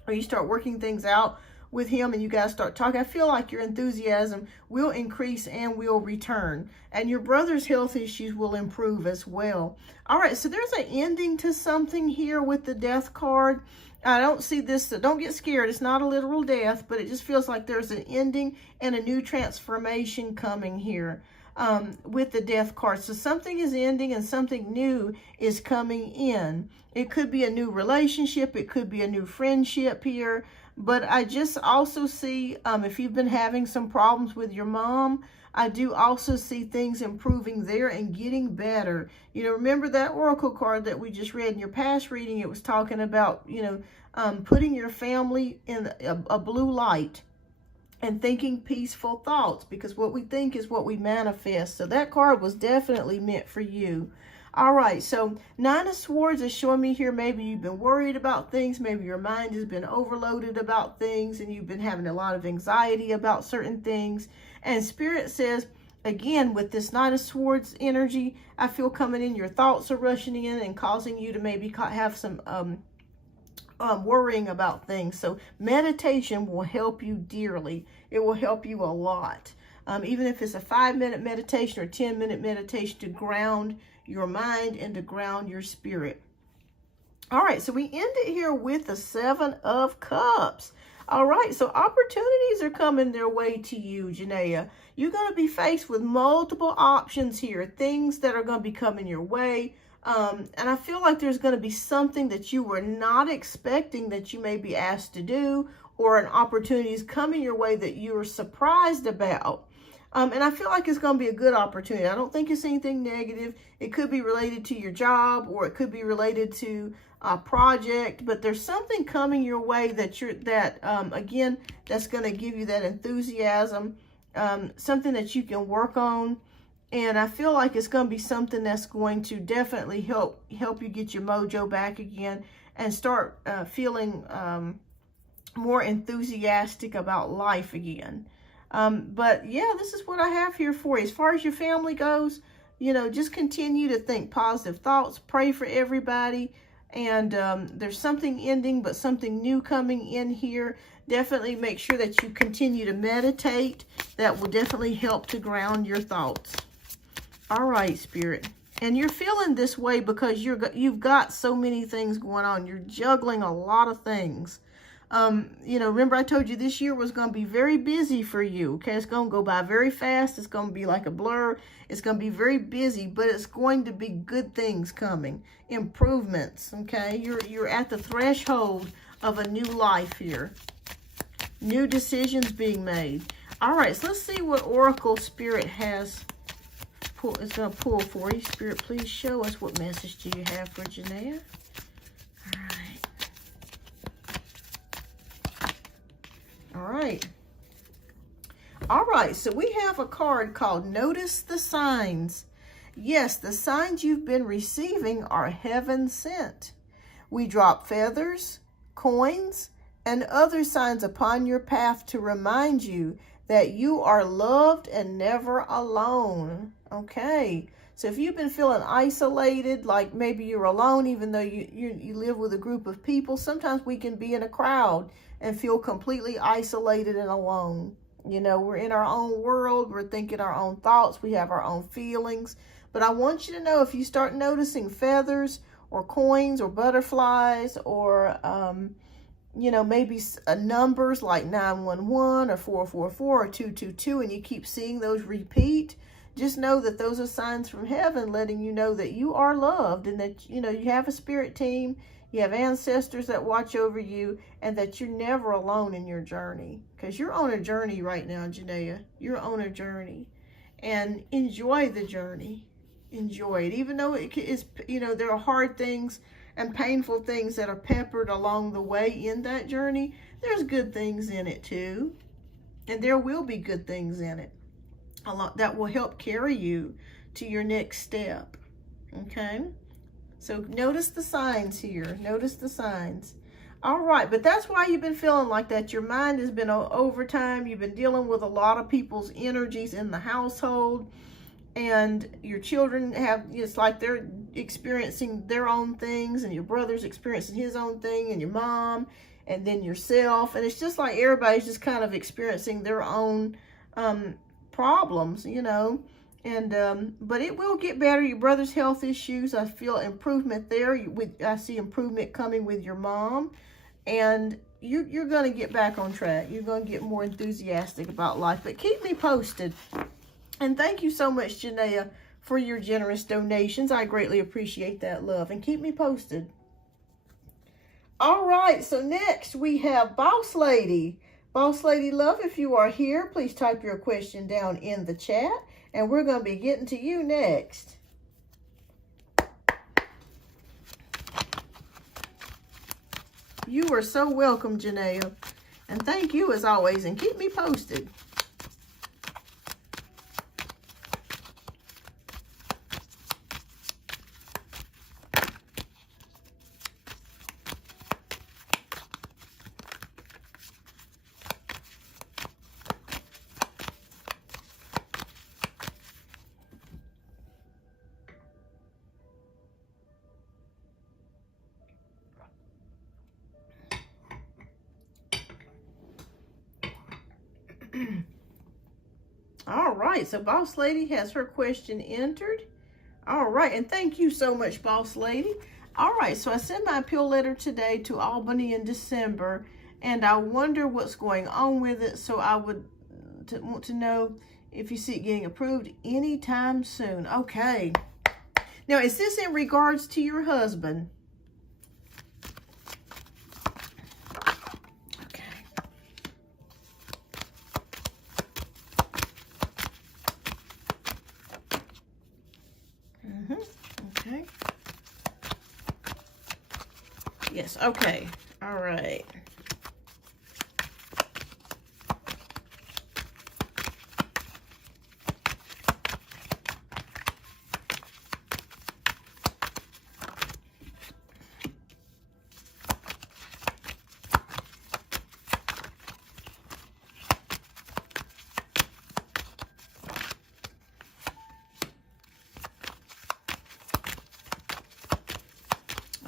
or you start working things out with him and you guys start talking, I feel like your enthusiasm will increase and will return. And your brother's health issues will improve as well. All right, so there's an ending to something here with the Death card. I don't see this, so don't get scared. It's not a literal death, but it just feels like there's an ending and a new transformation coming here with the Death card. So something is ending and something new is coming in. It could be a new relationship. It could be a new friendship here. But I just also see, if you've been having some problems with your mom, I do also see things improving there and getting better. You know, remember that Oracle card that we just read in your past reading? It was talking about, you know, putting your family in a blue light and thinking peaceful thoughts, because what we think is what we manifest. So that card was definitely meant for you. All right, so Nine of Swords is showing me here, maybe you've been worried about things, maybe your mind has been overloaded about things, and you've been having a lot of anxiety about certain things. And Spirit says, again, with this Nine of Swords energy, I feel coming in, your thoughts are rushing in and causing you to maybe have some worrying about things. So meditation will help you dearly. It will help you a lot. Even if it's a 5-minute meditation or 10-minute meditation to ground your mind and to ground your spirit. All right, so we end it here with the Seven of Cups. All right, so opportunities are coming their way to you, Janaea. You're going to be faced with multiple options here, things that are going to be coming your way. And I feel like there's going to be something that you were not expecting that you may be asked to do, or an opportunity is coming your way that you are surprised about. And I feel like it's going to be a good opportunity. I don't think it's anything negative. It could be related to your job, or it could be related to a project, but there's something coming your way that again, that's going to give you that enthusiasm, something that you can work on. And I feel like it's going to be something that's going to definitely help you get your mojo back again and start feeling more enthusiastic about life again. But yeah, this is what I have here for you. As far as your family goes, you know, just continue to think positive thoughts, pray for everybody. And there's something ending, but something new coming in here. Definitely make sure that you continue to meditate. That will definitely help to ground your thoughts. All right, Spirit. And you're feeling this way because you've got so many things going on. You're juggling a lot of things. You know, remember I told you this year was going to be very busy for you. Okay, it's going to go by very fast. It's going to be like a blur. It's going to be very busy, but it's going to be good things coming, improvements. Okay, you're at the threshold of a new life here. New decisions being made. All right, so let's see what Oracle Spirit has. It's going to pull for you. Spirit, please show us what message do you have for Janaea. All right. All right. All right, so we have a card called Notice the Signs. Yes, the signs you've been receiving are heaven sent. We drop feathers, coins, and other signs upon your path to remind you that you are loved and never alone. Okay, so if you've been feeling isolated, like maybe you're alone even though you live with a group of people, sometimes we can be in a crowd and feel completely isolated and alone. You know, we're in our own world, we're thinking our own thoughts, we have our own feelings. But I want you to know, if you start noticing feathers or coins or butterflies or you know, maybe numbers like 911 or 444 or 222, and you keep seeing those repeat, just know that those are signs from heaven letting you know that you are loved and that, you know, you have a spirit team, you have ancestors that watch over you, and that you're never alone in your journey. Because you're on a journey right now, Janaea. You're on a journey. And enjoy the journey. Enjoy it. Even though it is, you know, there are hard things and painful things that are peppered along the way in that journey, there's good things in it too. And there will be good things in it. A lot that will help carry you to your next step. Okay? So notice the signs here. Notice the signs. All right, but that's why you've been feeling like that. Your mind has been overtime. You've been dealing with a lot of people's energies in the household. And your children have, it's like they're experiencing their own things, and your brother's experiencing his own thing, and your mom, and then yourself. And it's just like everybody's just kind of experiencing their own problems, you know. And but it will get better. Your brother's health issues, I feel improvement there. I see improvement coming with your mom. And you're going to get back on track. You're going to get more enthusiastic about life. But keep me posted. And thank you so much, Janaea, for your generous donations. I greatly appreciate that, love. And keep me posted. All right, so next we have Boss Lady. Boss Lady, love, if you are here, please type your question down in the chat. And we're going to be getting to you next. You are so welcome, Janaea. And thank you as always. And keep me posted. All right, so Boss Lady has her question entered. All right, and thank you so much, Boss Lady. All right, so I sent my appeal letter today to Albany in December, and I wonder what's going on with it, so I would want to know if you see it getting approved anytime soon. Okay. Now, is this in regards to your husband? Okay. Yes, okay. All right.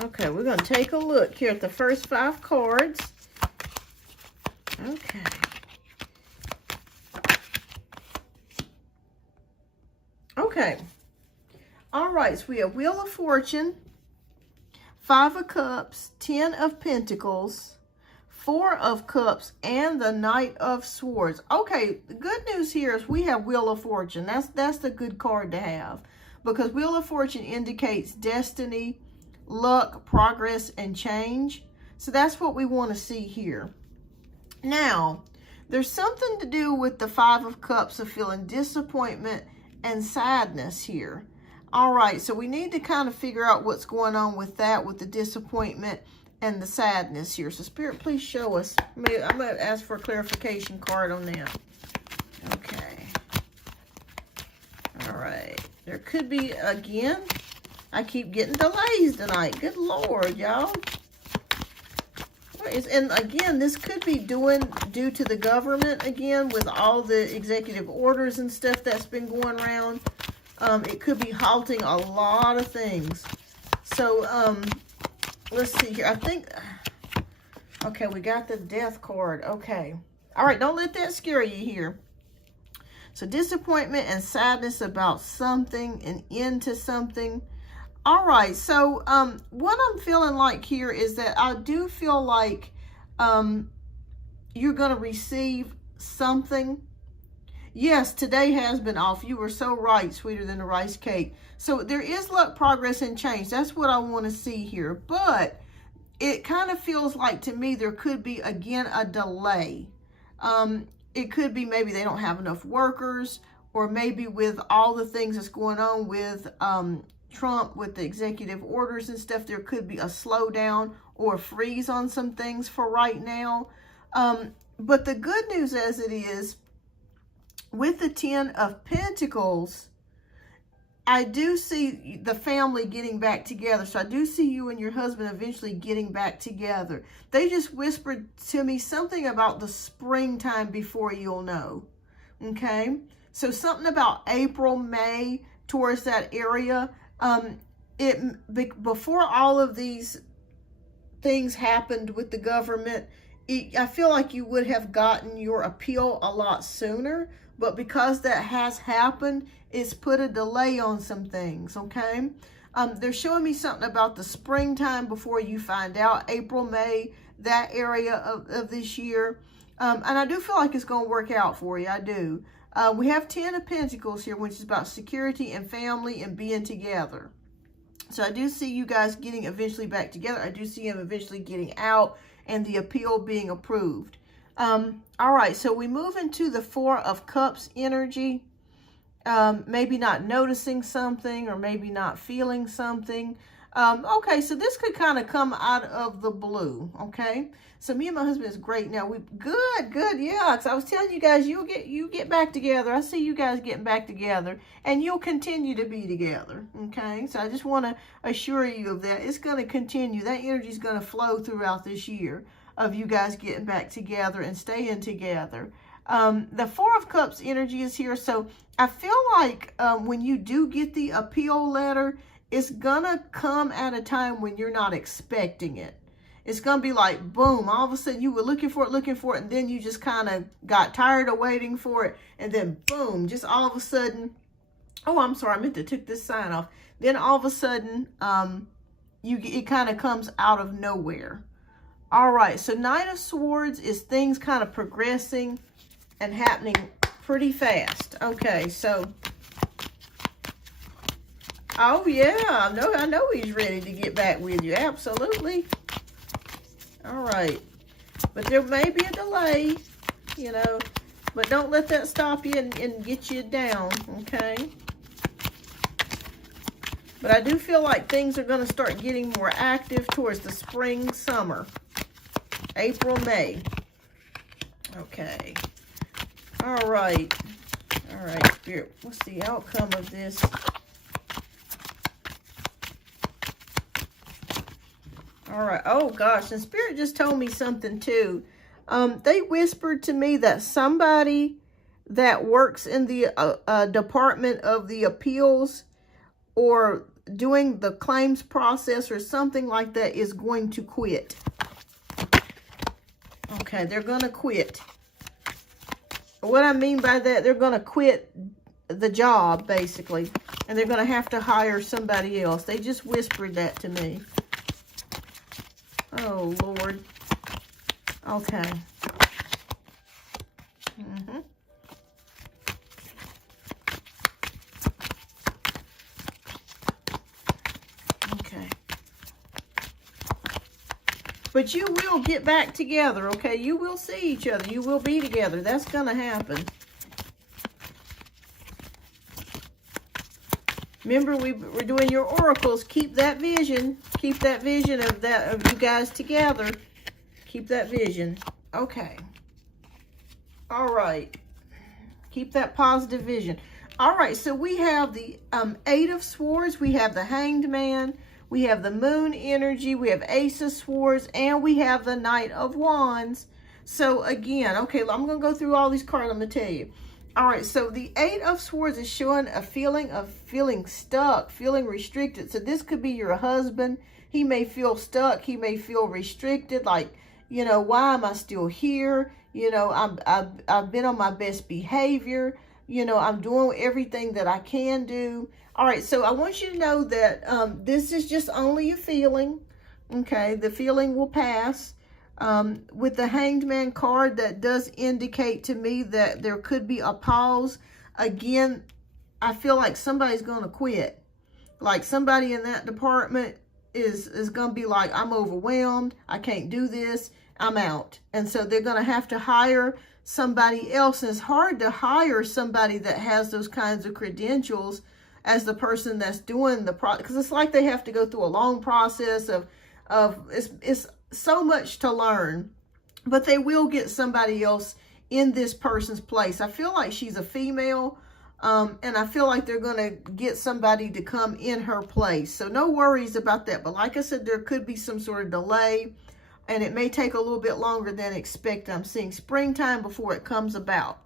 Okay, we're going to take a look here at the first 5 cards. Okay. Okay. All right, so we have Wheel of Fortune, 5 of Cups, 10 of Pentacles, 4 of Cups, and the Knight of Swords. Okay, the good news here is we have Wheel of Fortune. That's the good card to have, because Wheel of Fortune indicates destiny, luck, progress, and change. So that's what we want to see here. Now, there's something to do with the 5 of Cups of feeling disappointment and sadness here. All right, so we need to kind of figure out what's going on with that, with the disappointment and the sadness here. So Spirit, please show us. I'm going to ask for a clarification card on that. Okay. All right. There could be, again, I keep getting delays tonight. Good Lord, y'all. And again, this could be due to the government, again, with all the executive orders and stuff that's been going around. It could be halting a lot of things. So, let's see here. I think, okay, we got the Death card. Okay. All right, don't let that scare you here. So, disappointment and sadness about something, an end to something. All right, so what I'm feeling like here is that I do feel like you're going to receive something. Yes, today has been off. You were so right, sweeter than a rice cake. So there is luck, progress, and change. That's what I want to see here. But it kind of feels like to me there could be, again, a delay. It could be maybe they don't have enough workers, or maybe with all the things that's going on with Trump, with the executive orders and stuff, there could be a slowdown or a freeze on some things for right now. But the good news as it is, with the 10 of Pentacles, I do see the family getting back together. So I do see you and your husband eventually getting back together. They just whispered to me something about the springtime before you'll know. Okay? So something about April, May, towards that area. Before all of these things happened with the government, I feel like you would have gotten your appeal a lot sooner, but because that has happened, it's put a delay on some things, okay? They're showing me something about the springtime before you find out, April, May, that area of this year. And I do feel like it's going to work out for you, I do. We have 10 of Pentacles here, which is about security and family and being together. So I do see you guys getting eventually back together. I do see him eventually getting out and the appeal being approved. All right, so we move into the 4 of Cups energy. Maybe not noticing something or maybe not feeling something. Okay, so this could kind of come out of the blue, okay? So me and my husband is great now. Good, yeah. Because I was telling you guys, you get back together. I see you guys getting back together, and you'll continue to be together, okay? So I just want to assure you of that. It's going to continue. That energy is going to flow throughout this year of you guys getting back together and staying together. The 4 of Cups energy is here, so I feel like when you do get the appeal letter, it's gonna come at a time when you're not expecting it. It's gonna be like, boom, all of a sudden you were looking for it, and then you just kind of got tired of waiting for it, and then boom, just all of a sudden, oh, I'm sorry, I meant to take this sign off. Then all of a sudden, it kind of comes out of nowhere. All right, so Knight of Swords is things kind of progressing and happening pretty fast. Okay, so, oh yeah, I know he's ready to get back with you. Absolutely. All right, but there may be a delay, you know, but don't let that stop you and get you down, okay? But I do feel like things are going to start getting more active towards the spring, summer, April, May. Okay. All right, Spirit, what's the outcome of this? All right, oh gosh, and Spirit just told me something too. They whispered to me that somebody that works in the Department of the Appeals or doing the claims process or something like that is going to quit. Okay, they're going to quit. What I mean by that, they're going to quit the job, basically. And they're going to have to hire somebody else. They just whispered that to me. Oh, Lord. Okay. Okay. But you will get back together, okay? You will see each other. You will be together. That's going to happen. Remember, we're doing your oracles. Keep that vision. Keep that vision of you guys together. Keep that vision. Okay. All right. Keep that positive vision. All right, so we have the 8 of Swords. We have the Hanged Man. We have the Moon energy. We have Ace of Swords. And we have the Knight of Wands. So, again, okay, I'm going to go through all these cards. I'm going to tell you. All right, so the 8 of Swords is showing a feeling of feeling stuck, feeling restricted. So this could be your husband. He may feel stuck. He may feel restricted, like, you know, why am I still here? You know, I've been on my best behavior. You know, I'm doing everything that I can do. All right, so I want you to know that this is just only a feeling. Okay, the feeling will pass. With the Hanged Man card, that does indicate to me that there could be a pause. Again, I feel like somebody's going to quit. Like somebody in that department is going to be like, I'm overwhelmed. I can't do this. I'm out. And so they're going to have to hire somebody else. And it's hard to hire somebody that has those kinds of credentials as the person that's doing the process. Because it's like they have to go through a long process of it's so much to learn, but they will get somebody else in this person's place. I feel like she's a female, and I feel like they're going to get somebody to come in her place. So no worries about that. But like I said, there could be some sort of delay, and it may take a little bit longer than expected. I'm seeing springtime before it comes about.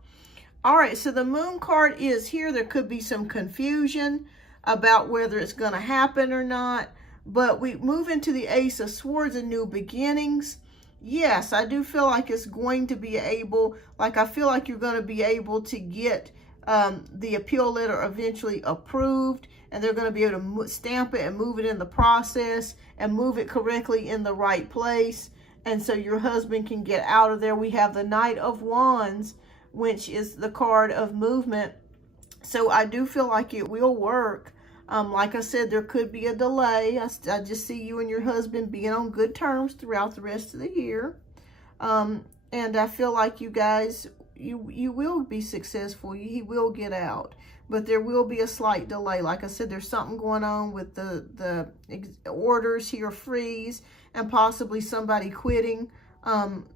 All right, so the Moon card is here. There could be some confusion about whether it's going to happen or not. But we move into the Ace of Swords and new beginnings. Yes, I do feel like it's going to be able, like I feel like you're going to be able to get the appeal letter eventually approved. And they're going to be able to stamp it and move it in the process and move it correctly in the right place. And so your husband can get out of there. We have the Knight of Wands, which is the card of movement. So I do feel like it will work. Like I said, there could be a delay. I just see you and your husband being on good terms throughout the rest of the year. And I feel like you guys, you will be successful. He will get out. But there will be a slight delay. Like I said, there's something going on with the orders here freeze and possibly somebody quitting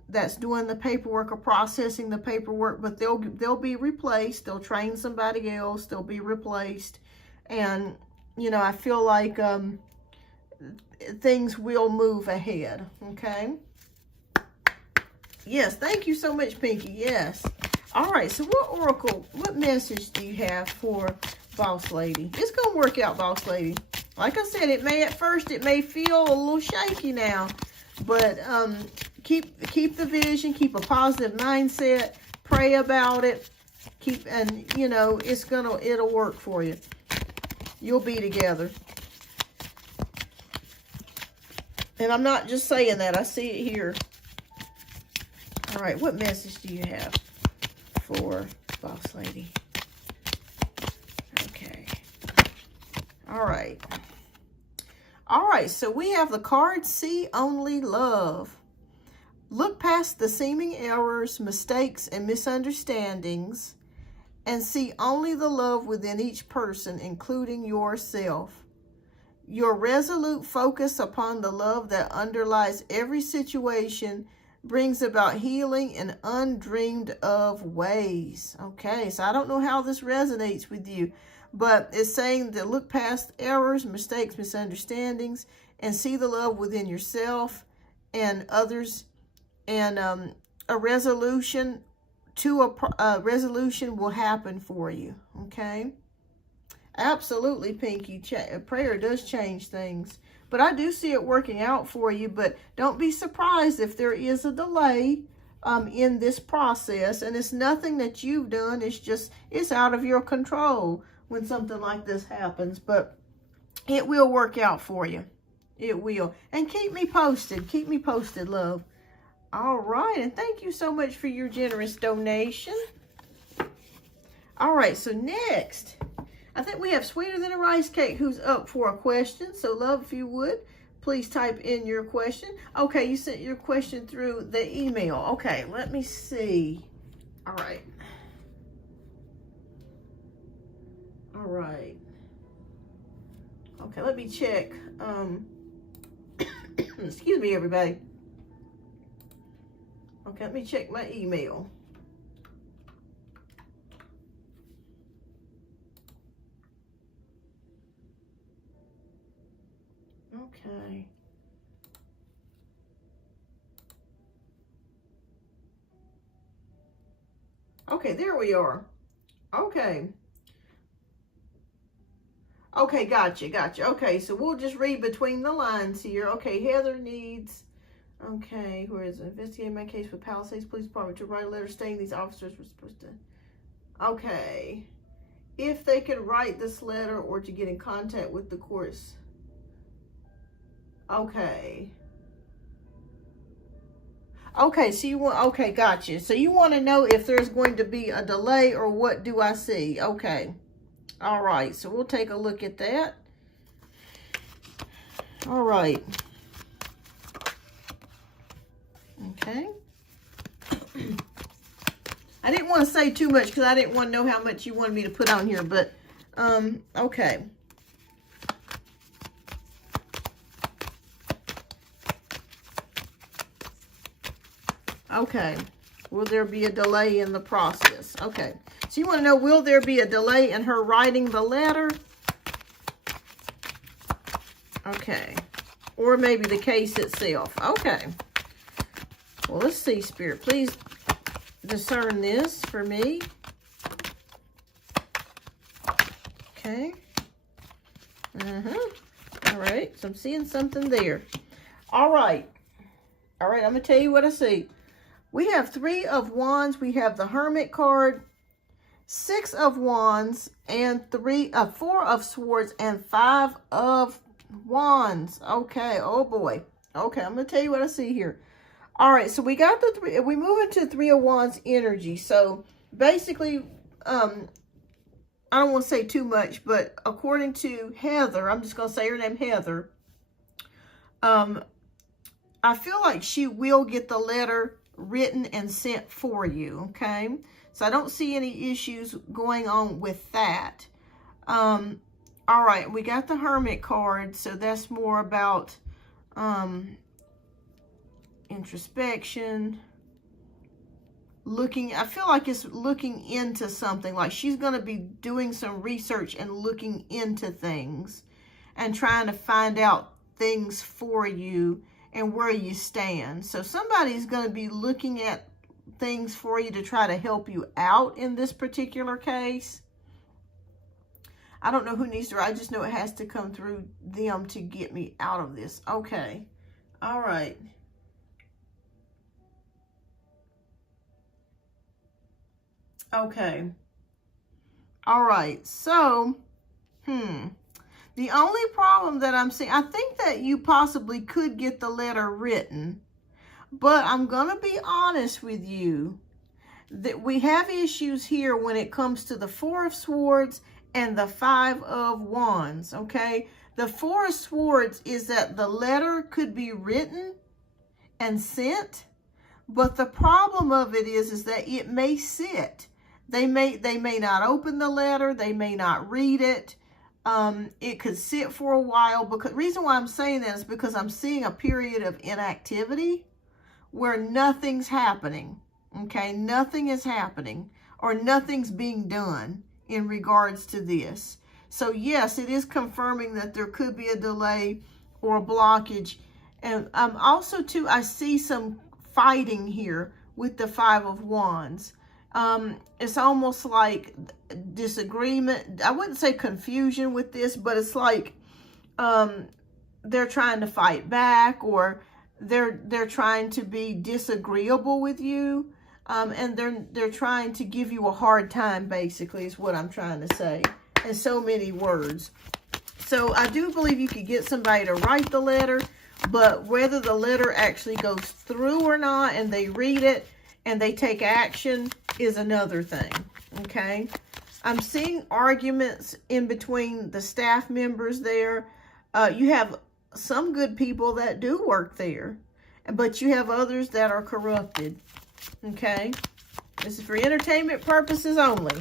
that's doing the paperwork or processing the paperwork. But they'll be replaced. They'll train somebody else. They'll be replaced. And, you know, I feel like things will move ahead, okay? Yes, thank you so much, Pinky. Yes. All right, so what message do you have for Boss Lady? It's going to work out, Boss Lady. Like I said, at first, it may feel a little shaky now. But keep the vision, keep a positive mindset, pray about it. And, you know, it'll work for you. You'll be together. And I'm not just saying that. I see it here. All right. What message do you have for Boss Lady? Okay. All right. All right. So we have the card See Only Love. Look past the seeming errors, mistakes, and misunderstandings, and see only the love within each person, including yourself. Your resolute focus upon the love that underlies every situation brings about healing in undreamed of ways. Okay, so I don't know how this resonates with you, but it's saying to look past errors, mistakes, misunderstandings, and see the love within yourself and others, and a resolution will happen for you, okay? Absolutely, Pinky. Prayer does change things. But I do see it working out for you. But don't be surprised if there is a delay. in this process. And it's nothing that you've done. It's just, it's out of your control when something like this happens. But it will work out for you. It will. And keep me posted. Keep me posted, love. All right. And thank you so much for your generous donation. All right. So next, I think we have Sweeter Than a Rice Cake, who's up for a question. So, love, if you would, please type in your question. Okay, you sent your question through the email. Okay, let me see. All right. All right. Okay, let me check. Excuse me, everybody. Okay, let me check my email. Okay. Okay, there we are. Okay. Okay, gotcha. Okay, so we'll just read between the lines here. Okay, Heather needs, okay, where is it? Investigating my case with Palisades Police Department to write a letter stating these officers were supposed to, okay. If they could write this letter or to get in contact with the courts. Okay. Okay, so you want, okay, gotcha. So you want to know if there's going to be a delay or what do I see? Okay. All right, so we'll take a look at that. All right. Okay. I didn't want to say too much because I didn't want to know how much you wanted me to put on here, but, okay. Okay. Will there be a delay in the process? Okay. So you want to know, will there be a delay in her writing the letter? Okay. Or maybe the case itself. Okay. Well, let's see, Spirit. Please discern this for me. Okay. All right. So I'm seeing something there. All right. All right. I'm going to tell you what I see. We have 3 of Wands. We have the Hermit card, 6 of Wands, and 4 of Swords, and 5 of Wands. Okay. Oh boy. Okay. I'm going to tell you what I see here. All right. So we got the 3. We move into 3 of Wands energy. So basically, I don't want to say too much, but according to Heather, I'm just going to say her name, Heather. I feel like she will get the letter written and sent for you, okay? So I don't see any issues going on with that. All right, we got the Hermit card, so that's more about introspection, looking. I feel like it's looking into something, like she's going to be doing some research and looking into things and trying to find out things for you and where you stand. So somebody's going to be looking at things for you to try to help you out in this particular case. I don't know who needs to, I just know it has to come through them to get me out of this. Okay. All right. Okay. All right. So, the only problem that I'm seeing, I think that you possibly could get the letter written, but I'm going to be honest with you that we have issues here when it comes to the 4 of Swords and the 5 of Wands, okay? The 4 of Swords is that the letter could be written and sent, but the problem of it is that it may sit. They may not open the letter, they may not read it. It could sit for a while. Because reason why I'm saying that is because I'm seeing a period of inactivity where nothing's happening. Okay, nothing is happening or nothing's being done in regards to this. So yes, it is confirming that there could be a delay or a blockage. And also too, I see some fighting here with the 5 of Wands. It's almost like disagreement. I wouldn't say confusion with this, but it's like they're trying to fight back, or they're trying to be disagreeable with you, and they're trying to give you a hard time, basically, is what I'm trying to say in so many words. So I do believe you could get somebody to write the letter, but whether the letter actually goes through or not, and they read it and they take action, is another thing, okay? I'm seeing arguments in between the staff members there. You have some good people that do work there, but you have others that are corrupted, okay? This is for entertainment purposes only,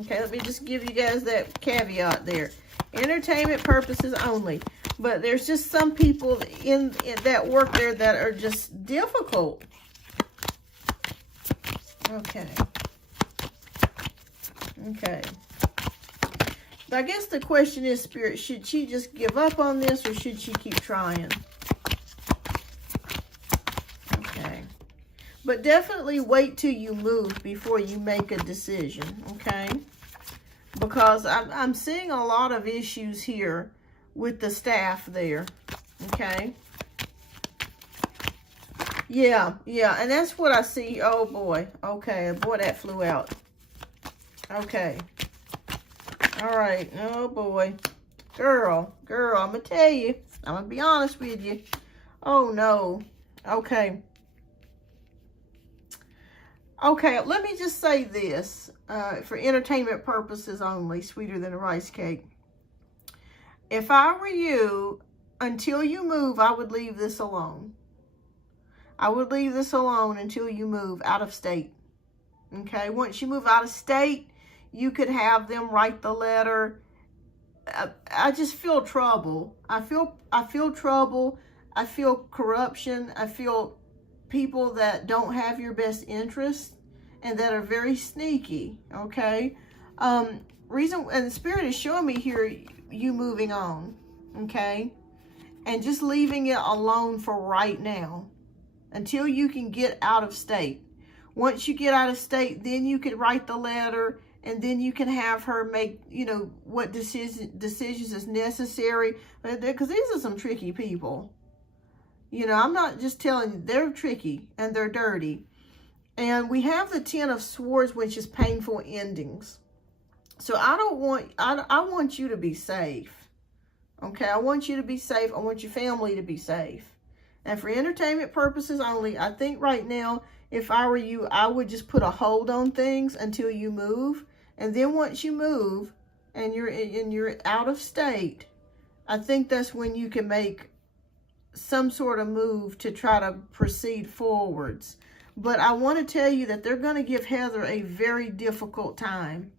okay? Let me just give you guys that caveat there. Entertainment purposes only. But there's just some people in that work there that are just difficult. Okay. Okay. I guess the question is, Spirit, should she just give up on this or should she keep trying? Okay. But definitely wait till you move before you make a decision, okay? Because I'm seeing a lot of issues here with the staff there, okay? Yeah, and that's what I see. Oh, boy. Okay, boy, that flew out. Okay. All right. Oh, boy. Girl, I'm going to tell you. I'm going to be honest with you. Oh, no. Okay. Okay, let me just say this. For entertainment purposes only, sweeter than a rice cake. If I were you, until you move, I would leave this alone. I would leave this alone until you move out of state. Okay, once you move out of state, you could have them write the letter. I just feel trouble. I feel trouble. I feel corruption. I feel people that don't have your best interest and that are very sneaky, okay? Reason, and the Spirit is showing me here, you moving on, okay? And just leaving it alone for right now until you can get out of state. Once you get out of state, then you could write the letter, and then you can have her make, you know, what decisions is necessary. Because these are some tricky people. You know, I'm not just telling you, they're tricky and they're dirty. And we have the Ten of Swords, which is painful endings. So I want you to be safe. Okay, I want you to be safe. I want your family to be safe. And for entertainment purposes only, I think right now, if I were you, I would just put a hold on things until you move. And then once you move and you're out of state, I think that's when you can make some sort of move to try to proceed forwards. But I want to tell you that they're going to give Heather a very difficult time.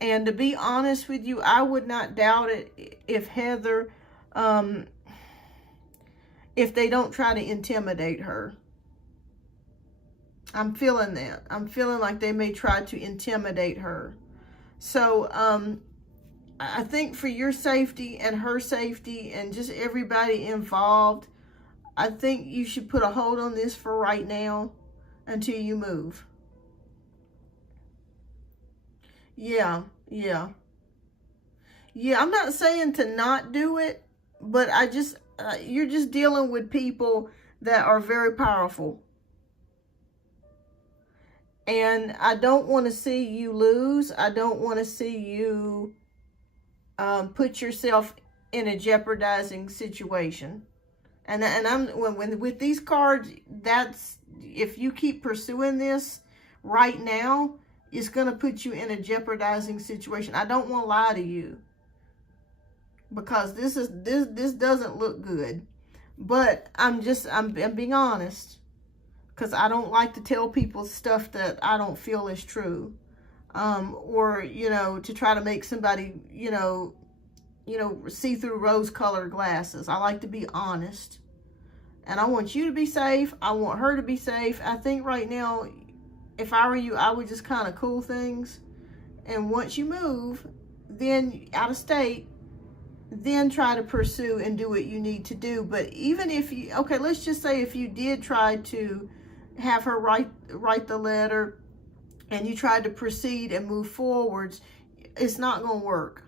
And to be honest with you, I would not doubt it if Heather, if they don't try to intimidate her. I'm feeling that. I'm feeling like they may try to intimidate her. So, I think for your safety and her safety and just everybody involved, I think you should put a hold on this for right now until you move. Yeah, I'm not saying to not do it, but I just, you're just dealing with people that are very powerful. And I don't want to see you lose. I don't want to see you put yourself in a jeopardizing situation. And when with these cards, that's, if you keep pursuing this right now, it's going to put you in a jeopardizing situation. I don't want to lie to you, because this doesn't look good. But I'm being honest, because I don't like to tell people stuff that I don't feel is true, or to try to make somebody see through rose-colored glasses. I like to be honest, and I want you to be safe. I want her to be safe. I think right now, if I were you, I would just kind of cool things, and once you move, then out of state, then try to pursue and do what you need to do. But even if you, okay, let's just say if you did try to have her write the letter and you tried to proceed and move forwards, it's not going to work.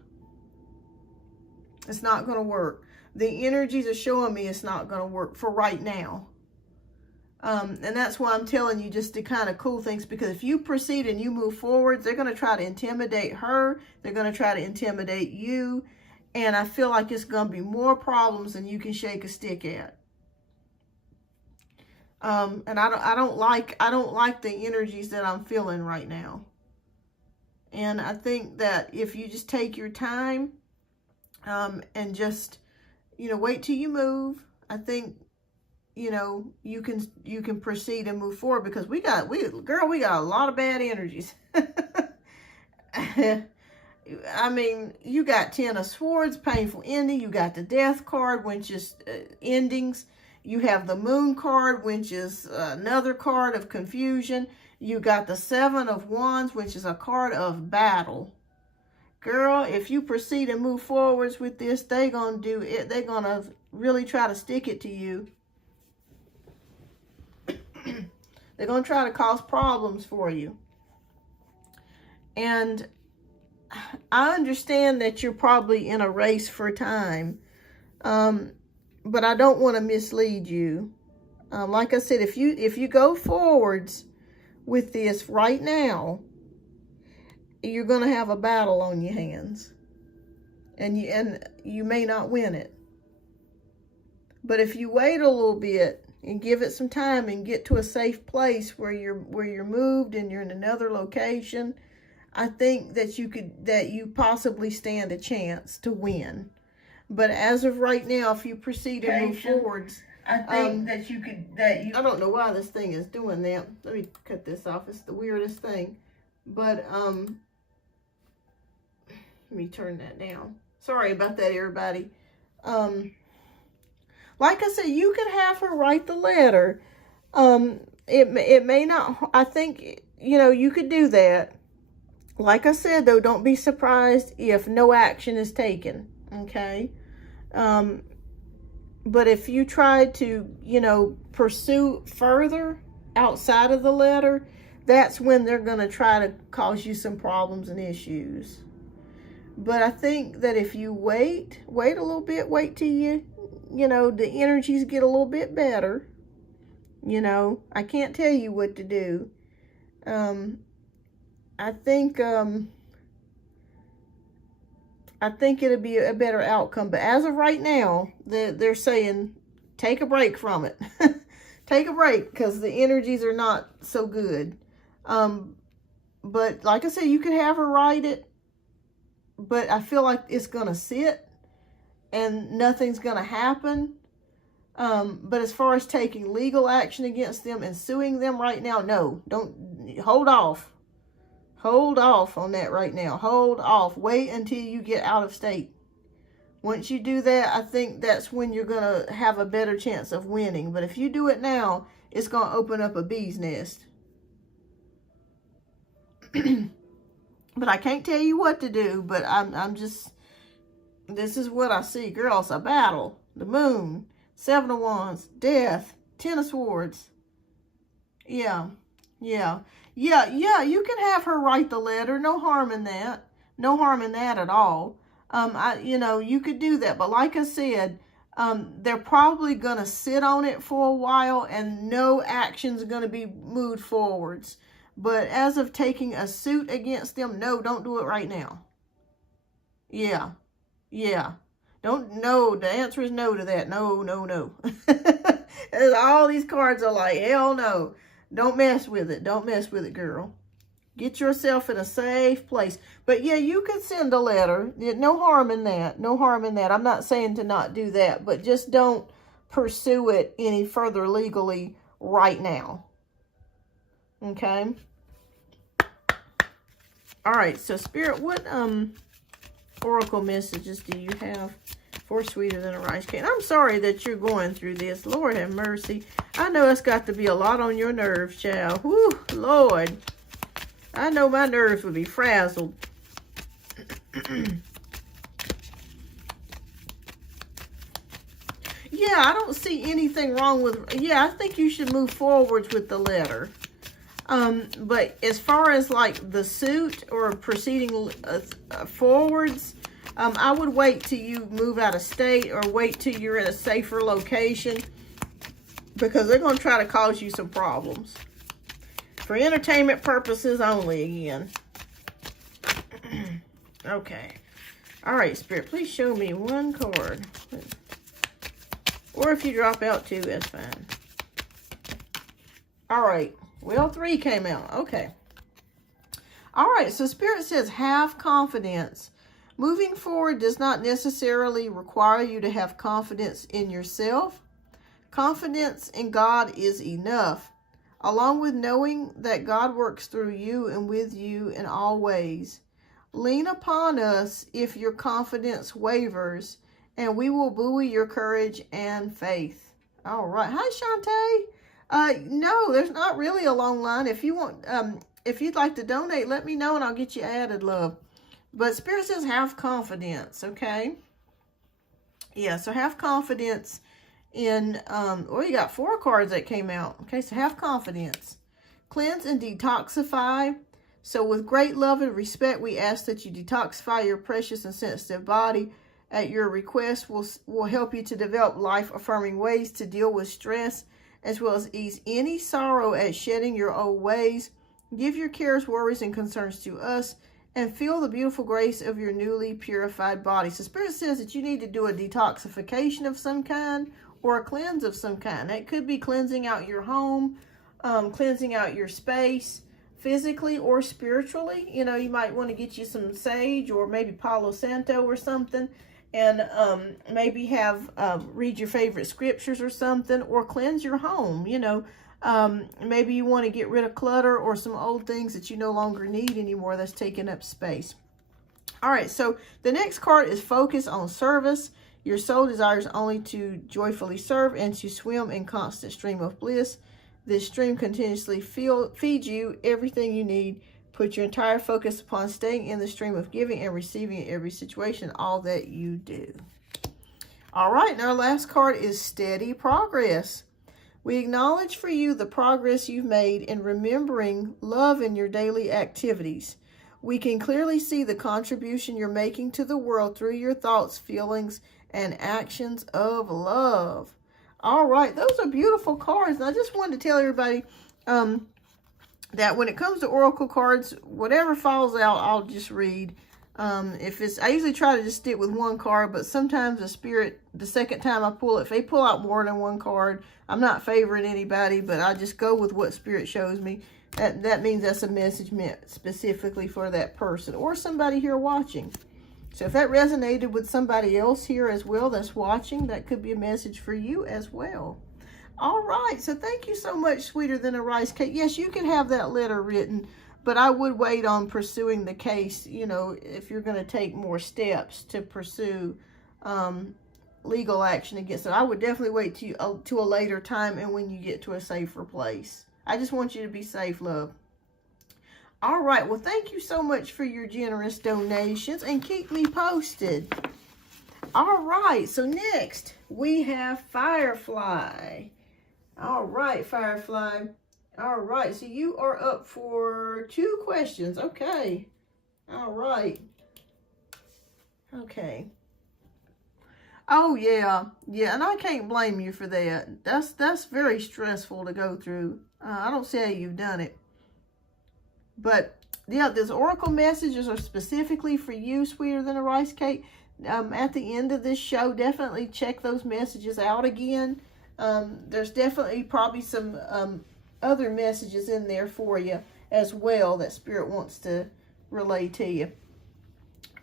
It's not going to work. The energies are showing me it's not going to work for right now. And that's why I'm telling you just to kind of cool things, because if you proceed and you move forwards, they're going to try to intimidate her. They're going to try to intimidate you. And I feel like it's going to be more problems than you can shake a stick at. And I don't like the energies that I'm feeling right now. And I think that if you just take your time, and just, wait till you move, I think, you can proceed and move forward, because we got a lot of bad energies. I mean, you got 10 of Swords, painful ending. You got the Death card, which is endings. You have the Moon card, which is another card of confusion. You got the 7 of Wands, which is a card of battle. Girl, if you proceed and move forwards with this, they're going to do it. They're going to really try to stick it to you. They're going to try to cause problems for you. And I understand that you're probably in a race for time. But I don't want to mislead you. Like I said, if you go forwards with this right now, you're going to have a battle on your hands. And you may not win it. But if you wait a little bit and give it some time and get to a safe place where you're moved and you're in another location, I think that you possibly stand a chance to win. But as of right now, if you proceed and move forwards, I think I don't know why this thing is doing that. Let me cut this off. It's the weirdest thing. But let me turn that down. Sorry about that, everybody. Like I said, you could have her write the letter. It may not. I think you could do that. Like I said, though, don't be surprised if no action is taken. Okay. But if you try to, pursue further outside of the letter, that's when they're going to try to cause you some problems and issues. But I think that if you wait a little bit, wait till the energies get a little bit better. I can't tell you what to do. I think it'll be a better outcome. But as of right now, they're saying take a break from it. Take a break, because the energies are not so good. But like I said, you could have her write it. But I feel like it's going to sit and nothing's going to happen. But as far as taking legal action against them and suing them right now, no. Don't. Hold off. Hold off on that right now. Hold off. Wait until you get out of state. Once you do that, I think that's when you're going to have a better chance of winning. But if you do it now, it's going to open up a bee's nest. But I can't tell you what to do. But I'm just... This is what I see. Girls, a battle. The Moon. 7 of Wands. Death. 10 of Swords. Yeah. You can have her write the letter. No harm in that. No harm in that at all. You could do that. But like I said, they're probably going to sit on it for a while and no action's going to be moved forwards. But as of taking a suit against them, no, don't do it right now. Yeah. No, the answer is no to that. No. All these cards are like, hell no. Don't mess with it. Don't mess with it, girl. Get yourself in a safe place. But yeah, you could send a letter. No harm in that. No harm in that. I'm not saying to not do that, but just don't pursue it any further legally right now. Okay? All right, so Spirit, what oracle messages do you have for Sweeter Than a Rice Cake? I'm sorry that you're going through this. Lord have mercy. I know it's got to be a lot on your nerves, child. Whew, Lord. I know my nerves would be frazzled. Yeah, I don't see anything wrong with... Yeah, I think you should move forwards with the letter. But as far as like the suit or proceeding forwards, I would wait till you move out of state or wait till you're in a safer location. because they're going to try to cause you some problems. For entertainment purposes only again. Okay. All right, Spirit, please show me one card. Or if you drop out two, that's fine. All right. Well, 3 came out. Okay. All right, so Spirit says have confidence. Moving forward does not necessarily require you to have confidence in yourself. Confidence in God is enough, along with knowing that God works through you and with you in all ways. Lean upon us if your confidence wavers, and we will buoy your courage and faith. All right. Hi, Shantae. No, there's not really a long line. If you want, if you'd like to donate, let me know and I'll get you added, love. But Spirit says have confidence, okay? Yeah, so have confidence in, well, you got 4 cards that came out. Okay, so have confidence. Cleanse and detoxify. So with great love and respect, we ask that you detoxify your precious and sensitive body. At your request, will help you to develop life-affirming ways to deal with stress, as well as ease any sorrow at shedding your old ways. Give your cares, worries, and concerns to us, and feel the beautiful grace of your newly purified body. So Spirit says that you need to do a detoxification of some kind or a cleanse of some kind. That could be cleansing out your home, cleansing out your space, physically or spiritually. You know, you might want to get you some sage or maybe Palo Santo or something, and maybe have read your favorite scriptures or something, or cleanse your home. You know, maybe you want to get rid of clutter or some old things that you no longer need anymore that's taking up space. All right, so the next card is focus on service. Your soul desires only to joyfully serve and to swim in constant stream of bliss. This stream continuously feeds you everything you need. Put your entire focus upon staying in the stream of giving and receiving in every situation, all that you do. All right, and our last card is steady progress. We acknowledge for you the progress you've made in remembering love in your daily activities. We can clearly see the contribution you're making to the world through your thoughts, feelings, and actions of love. All right, those are beautiful cards. And I just wanted to tell everybody that when it comes to oracle cards, whatever falls out, I'll just read. I usually try to just stick with one card, but sometimes the Spirit, the second time I pull it, if they pull out more than one card, I'm not favoring anybody, but I just go with what Spirit shows me. That means that's a message meant specifically for that person or somebody here watching. So if that resonated with somebody else here as well that's watching, that could be a message for you as well. All right, so thank you so much, Sweeter Than a Rice Cake. Yes, you can have that letter written, but I would wait on pursuing the case, you know, if you're going to take more steps to pursue legal action against it. I would definitely wait to a later time and when you get to a safer place. I just want you to be safe, love. All right, well, thank you so much for your generous donations, and keep me posted. All right, so next we have Firefly. All right, Firefly. All right, so you are up for 2 questions. Okay. All right. Okay. Oh, yeah. Yeah, and I can't blame you for that. That's very stressful to go through. I don't see how you've done it. But, yeah, these oracle messages are specifically for you, Sweeter Than a Rice Cake. At the end of this show, definitely check those messages out again. There's definitely probably some other messages in there for you as well that Spirit wants to relay to you.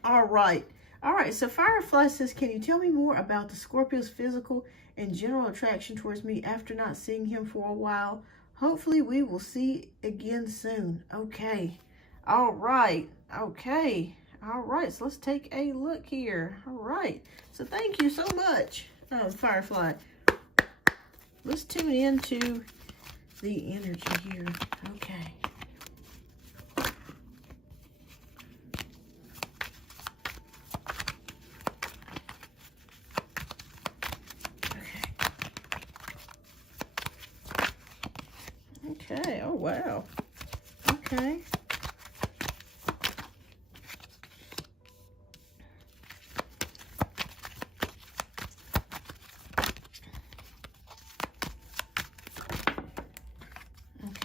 All right. All right, so Firefly says, can you tell me more about the Scorpio's physical and general attraction towards me after not seeing him for a while? Hopefully we will see again soon. Okay. All right. Okay. All right. So let's take a look here. All right. So thank you so much, Firefly. Let's tune into the energy here. Okay. Okay, oh wow. Okay.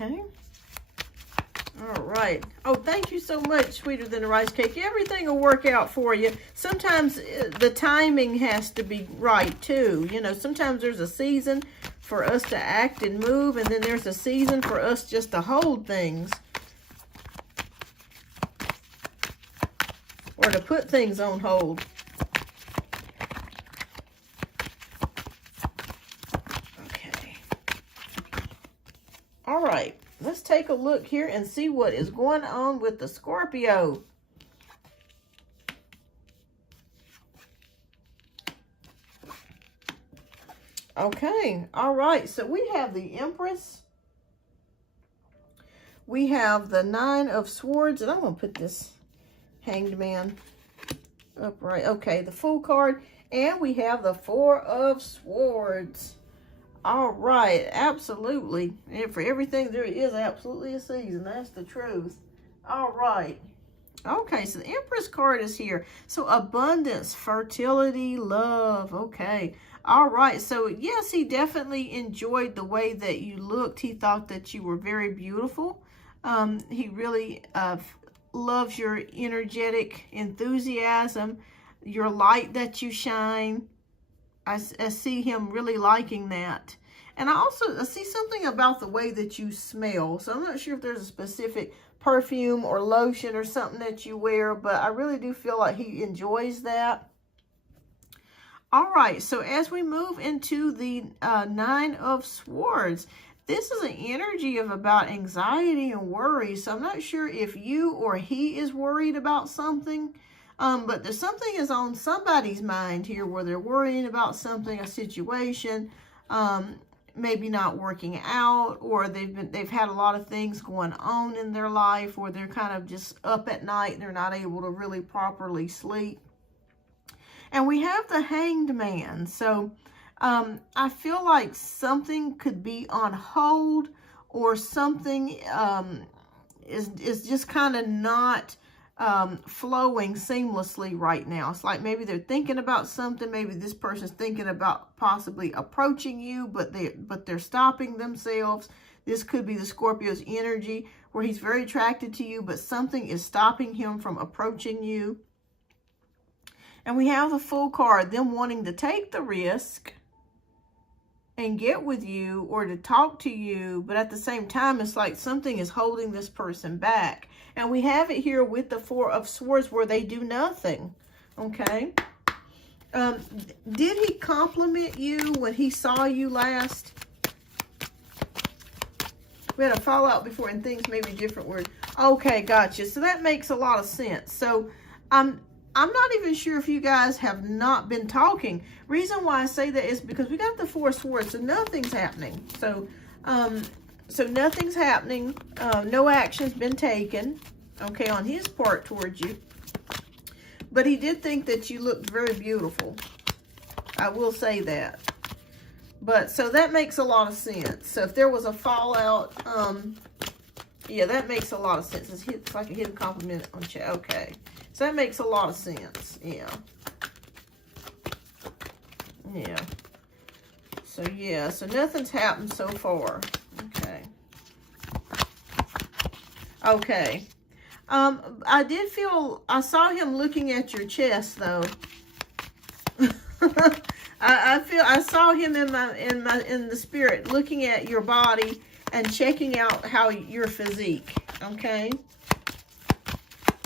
Okay. All right. Oh, thank you so much, Sweeter Than a Rice Cake. Everything will work out for you. Sometimes the timing has to be right, too. You know, sometimes there's a season for us to act and move, and then there's a season for us just to hold things. Or to put things on hold. Okay. All right. Let's take a look here and see what is going on with the Scorpio. Okay, all right. So we have the Empress. We have the Nine of Swords. And I'm going to put this Hanged Man upright. Okay, the Fool card. And we have the Four of Swords. All right, absolutely. And for everything, there is absolutely a season. That's the truth. All right. Okay, so the Empress card is here. So abundance, fertility, love. Okay. All right. So yes, he definitely enjoyed the way that you looked. He thought that you were very beautiful. He really loves your energetic enthusiasm, your light that you shine. I see him really liking that. And I see something about the way that you smell. So I'm not sure if there's a specific perfume or lotion or something that you wear, but I really do feel like he enjoys that. All right, so as we move into the Nine of Swords, this is an energy of about anxiety and worry. So I'm not sure if you or he is worried about something. But there's something is on somebody's mind here where they're worrying about something, a situation, maybe not working out, or they've had a lot of things going on in their life, or they're kind of just up at night and they're not able to really properly sleep. And we have the Hanged Man. So I feel like something could be on hold, or something is just kind of not flowing seamlessly right now. It's like maybe they're thinking about something. Maybe this person's thinking about possibly approaching you, but they're stopping themselves. This could be the Scorpio's energy where he's very attracted to you, but something is stopping him from approaching you. And we have the Fool card, them wanting to take the risk and get with you or to talk to you, but at the same time, it's like something is holding this person back. And we have it here with the Four of Swords where they do nothing, okay? Did he compliment you when he saw you last? We had a fallout before and things may be different word. Okay, gotcha. So that makes a lot of sense. So I'm not even sure if you guys have not been talking. Reason why I say that is because we got the Four of Swords, so nothing's happening. So nothing's happening. No action's been taken, okay, on his part towards you. But he did think that you looked very beautiful. I will say that. But so that makes a lot of sense. So if there was a fallout, yeah, that makes a lot of sense. It's like a hidden compliment on chat. Okay. So that makes a lot of sense. Yeah. Yeah. So yeah, so nothing's happened so far. Okay. Okay. I saw him looking at your chest though. I saw him in the spirit looking at your body and checking out how your physique, okay?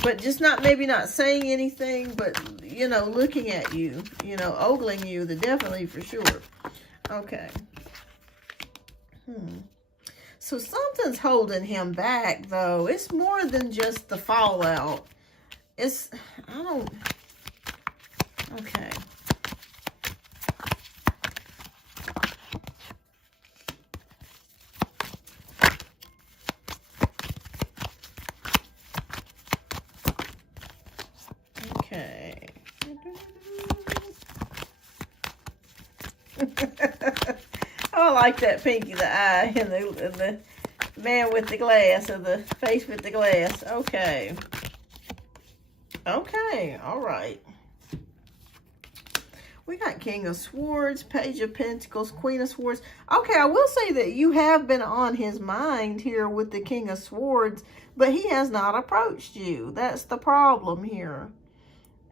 But just maybe not saying anything, but you know, looking at you, you know, ogling you, definitely for sure. Okay. So something's holding him back though. It's more than just the fallout. Okay. Okay. I like that pinky, the eye, and the man with the glass, or the face with the glass. Okay. Okay, all right. We got King of Swords, Page of Pentacles, Queen of Swords. Okay, I will say that you have been on his mind here with the King of Swords, but he has not approached you. That's the problem here.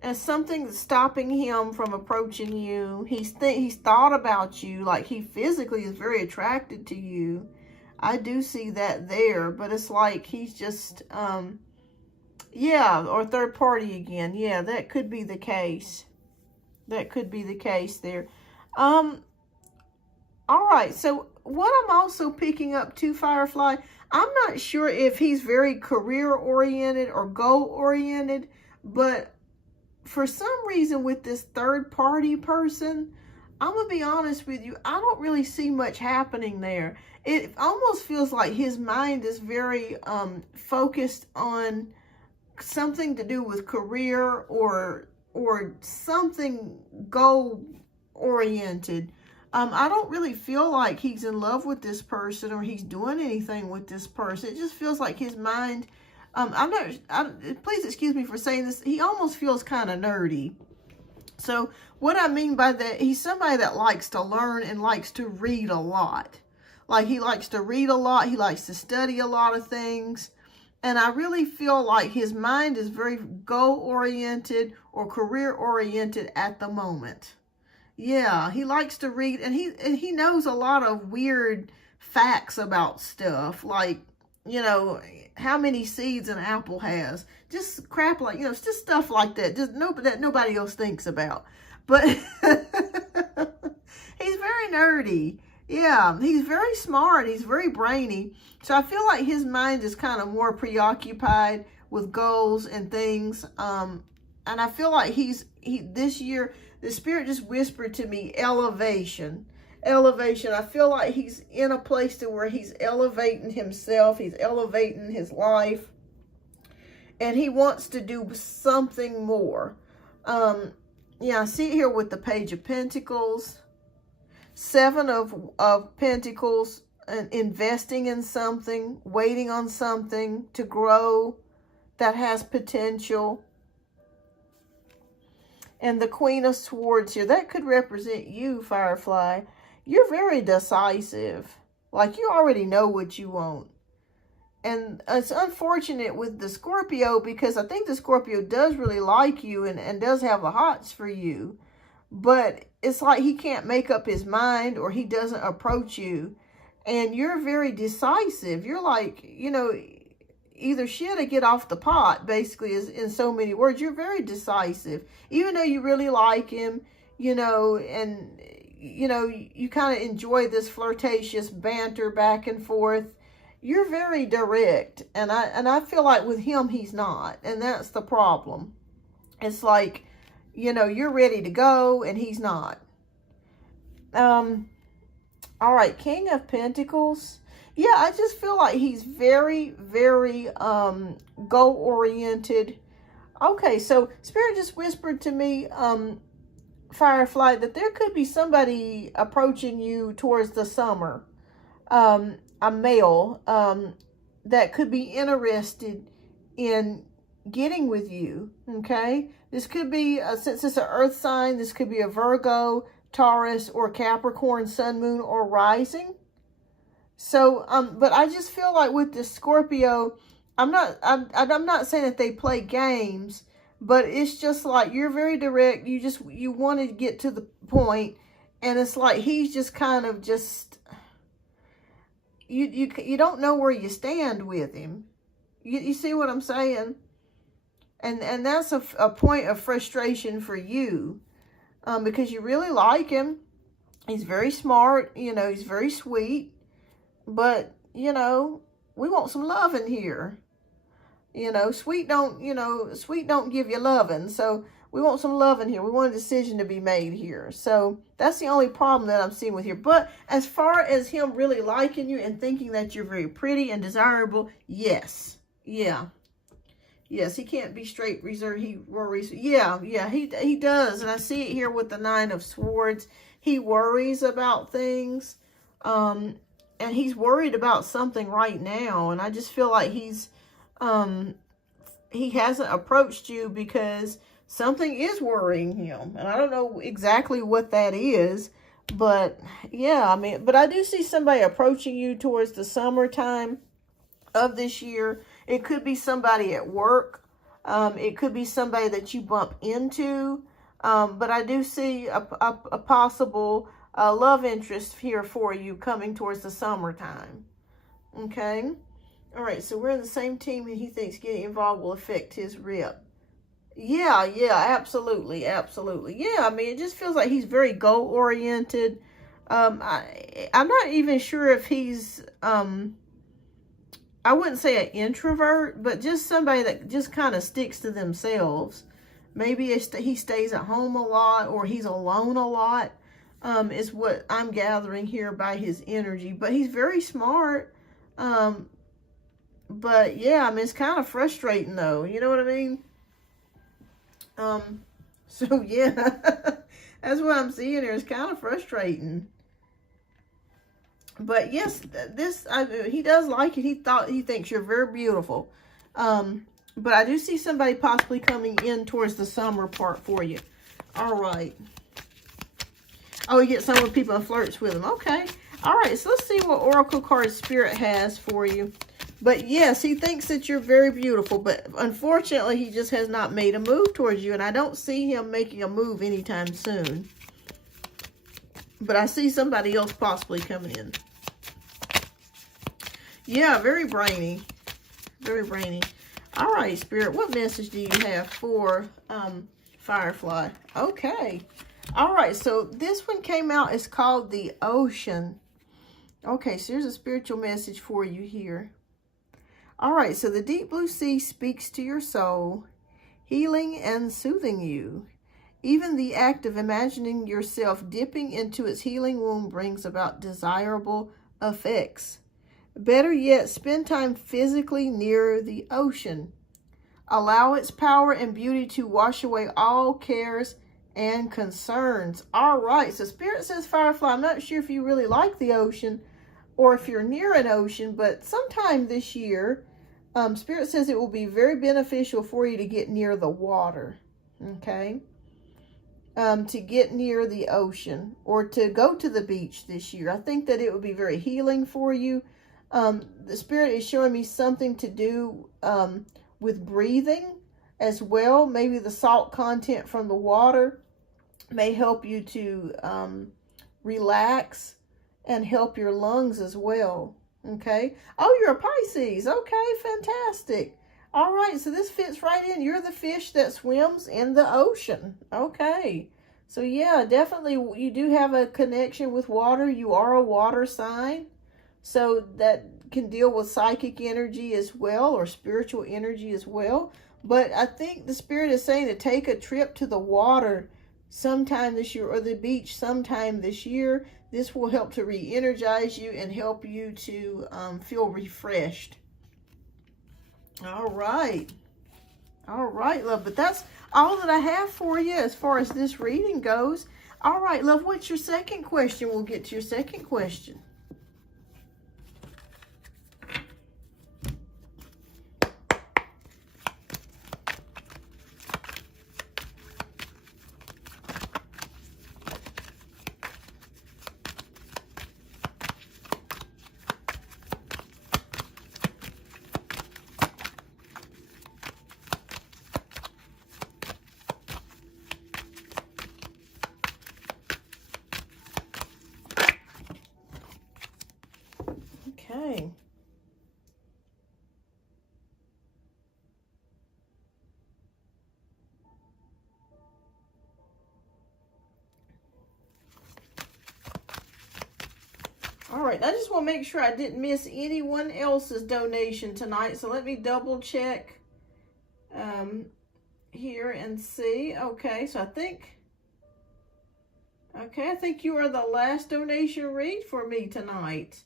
And something that's stopping him from approaching you. He's thought about you, like he physically is very attracted to you. I do see that there, but it's like he's just, yeah, or third party again. Yeah, that could be the case. That could be the case there. All right, so what I'm also picking up too, Firefly, I'm not sure if he's very career-oriented or goal-oriented, but for some reason with this third-party person, I'm going to be honest with you, I don't really see much happening there. It almost feels like his mind is very focused on something to do with career or something goal-oriented. I don't really feel like he's in love with this person or he's doing anything with this person. It just feels like his mind, please excuse me for saying this, he almost feels kind of nerdy. So what I mean by that, he's somebody that likes to learn and likes to read a lot. Like he likes to read a lot, he likes to study a lot of things. And I really feel like his mind is very goal-oriented or career-oriented at the moment. Yeah, he likes to read, and he knows a lot of weird facts about stuff, like, you know, how many seeds an apple has. Just crap like, you know, it's just stuff like that, just that nobody else thinks about. But he's very nerdy. Yeah, he's very smart. He's very brainy. So I feel like his mind is kind of more preoccupied with goals and things. And I feel like this year, the Spirit just whispered to me, elevation. Elevation. I feel like he's in a place to where he's elevating himself. He's elevating his life. And he wants to do something more. Yeah, I see it here with the Page of Pentacles. Seven of Pentacles, and investing in something, waiting on something to grow that has potential. And the Queen of Swords here, that could represent you, Firefly. You're very decisive. Like you already know what you want. And it's unfortunate with the Scorpio because I think the Scorpio does really like you and does have the hots for you. But it's like he can't make up his mind or he doesn't approach you. And you're very decisive. You're like, you know, either shit or get off the pot, basically, is in so many words. You're very decisive. Even though you really like him, you know, and, you know, you kind of enjoy this flirtatious banter back and forth. You're very direct. And I feel like with him, he's not. And that's the problem. It's like, you know, you're ready to go and he's not. All right, King of Pentacles. Yeah, I just feel like he's very, very goal-oriented. Okay, so Spirit just whispered to me, Firefly, that there could be somebody approaching you towards the summer. A male that could be interested in getting with you, okay? This could be, since it's an earth sign, this could be a Virgo, Taurus, or Capricorn, sun, moon, or rising. So, but I just feel like with the Scorpio, I'm not saying that they play games, but it's just like you're very direct. You want to get to the point, and it's like he's just kind of just, you don't know where you stand with him. You see what I'm saying? And that's a point of frustration for you, because you really like him. He's very smart, you know, he's very sweet, but, you know, we want some loving here. You know, sweet don't give you loving. So we want some loving here. We want a decision to be made here. So that's the only problem that I'm seeing with here. But as far as him really liking you and thinking that you're very pretty and desirable, yes. Yeah. Yes, he can't be straight reserved. He worries. Yeah, he does. And I see it here with the Nine of Swords. He worries about things. And he's worried about something right now. And I just feel like he hasn't approached you because something is worrying him. And I don't know exactly what that is. But, yeah, I mean, but I do see somebody approaching you towards the summertime of this year. It could be somebody at work. It could be somebody that you bump into. But I do see a possible love interest here for you coming towards the summertime. Okay? All right, so we're in the same team, and he thinks getting involved will affect his rep. Yeah, absolutely. Yeah, I mean, it just feels like he's very goal-oriented. I'm not even sure if he's, I wouldn't say an introvert, but just somebody that just kind of sticks to themselves. Maybe he stays at home a lot, or he's alone a lot, is what I'm gathering here by his energy. But he's very smart. But, yeah, I mean, it's kind of frustrating, though. You know what I mean? So yeah, that's what I'm seeing here. It's kind of frustrating. But yes, he does like it. He thinks you're very beautiful. But I do see somebody possibly coming in towards the summer part for you. All right. Oh, you get some of the people and flirts with him. Okay. All right. So let's see what Oracle card Spirit has for you. But yes, he thinks that you're very beautiful, but unfortunately, he just has not made a move towards you, and I don't see him making a move anytime soon. But I see somebody else possibly coming in. Yeah, very brainy. Very brainy. All right, Spirit, what message do you have for Firefly? Okay. All right, so this one came out. It's called the Ocean. Okay, so here's a spiritual message for you here. All right, so the deep blue sea speaks to your soul, healing and soothing you. Even the act of imagining yourself dipping into its healing womb brings about desirable effects. Better yet, spend time physically near the ocean. Allow its power and beauty to wash away all cares and concerns. All right, so Spirit says, Firefly, I'm not sure if you really like the ocean, or if you're near an ocean, but sometime this year, Spirit says it will be very beneficial for you to get near the water, okay? To get near the ocean, or to go to the beach this year. I think that it would be very healing for you. The Spirit is showing me something to do with breathing as well. Maybe the salt content from the water may help you to relax and help your lungs as well. Okay. Oh, you're a Pisces. Okay, fantastic. All right, so this fits right in. You're the fish that swims in the ocean. Okay. So yeah, definitely you do have a connection with water. You are a water sign. So that can deal with psychic energy as well, or spiritual energy as well. But I think the Spirit is saying to take a trip to the water sometime this year, or the beach sometime this year. This will help to re-energize you and help you to feel refreshed. All right. All right, love. But that's all that I have for you as far as this reading goes. All right, love. What's your second question? We'll get to your second question. Okay. All right, I just want to make sure I didn't miss anyone else's donation tonight. So let me double check here and see. Okay, so I think you are the last donation read for me tonight.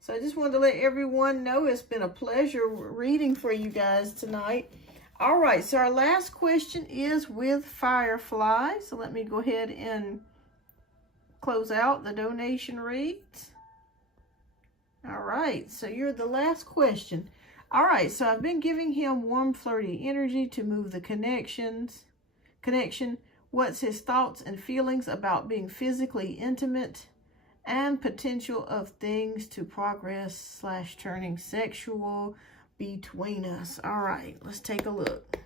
So I just wanted to let everyone know it's been a pleasure reading for you guys tonight. All right, so our last question is with Firefly. So let me go ahead and close out the donation reads. All right, so you're the last question. All right, so I've been giving him warm, flirty energy to move the connections. connection. What's his thoughts and feelings about being physically intimate and potential of things to progress / turning sexual between us. All right, let's take a look.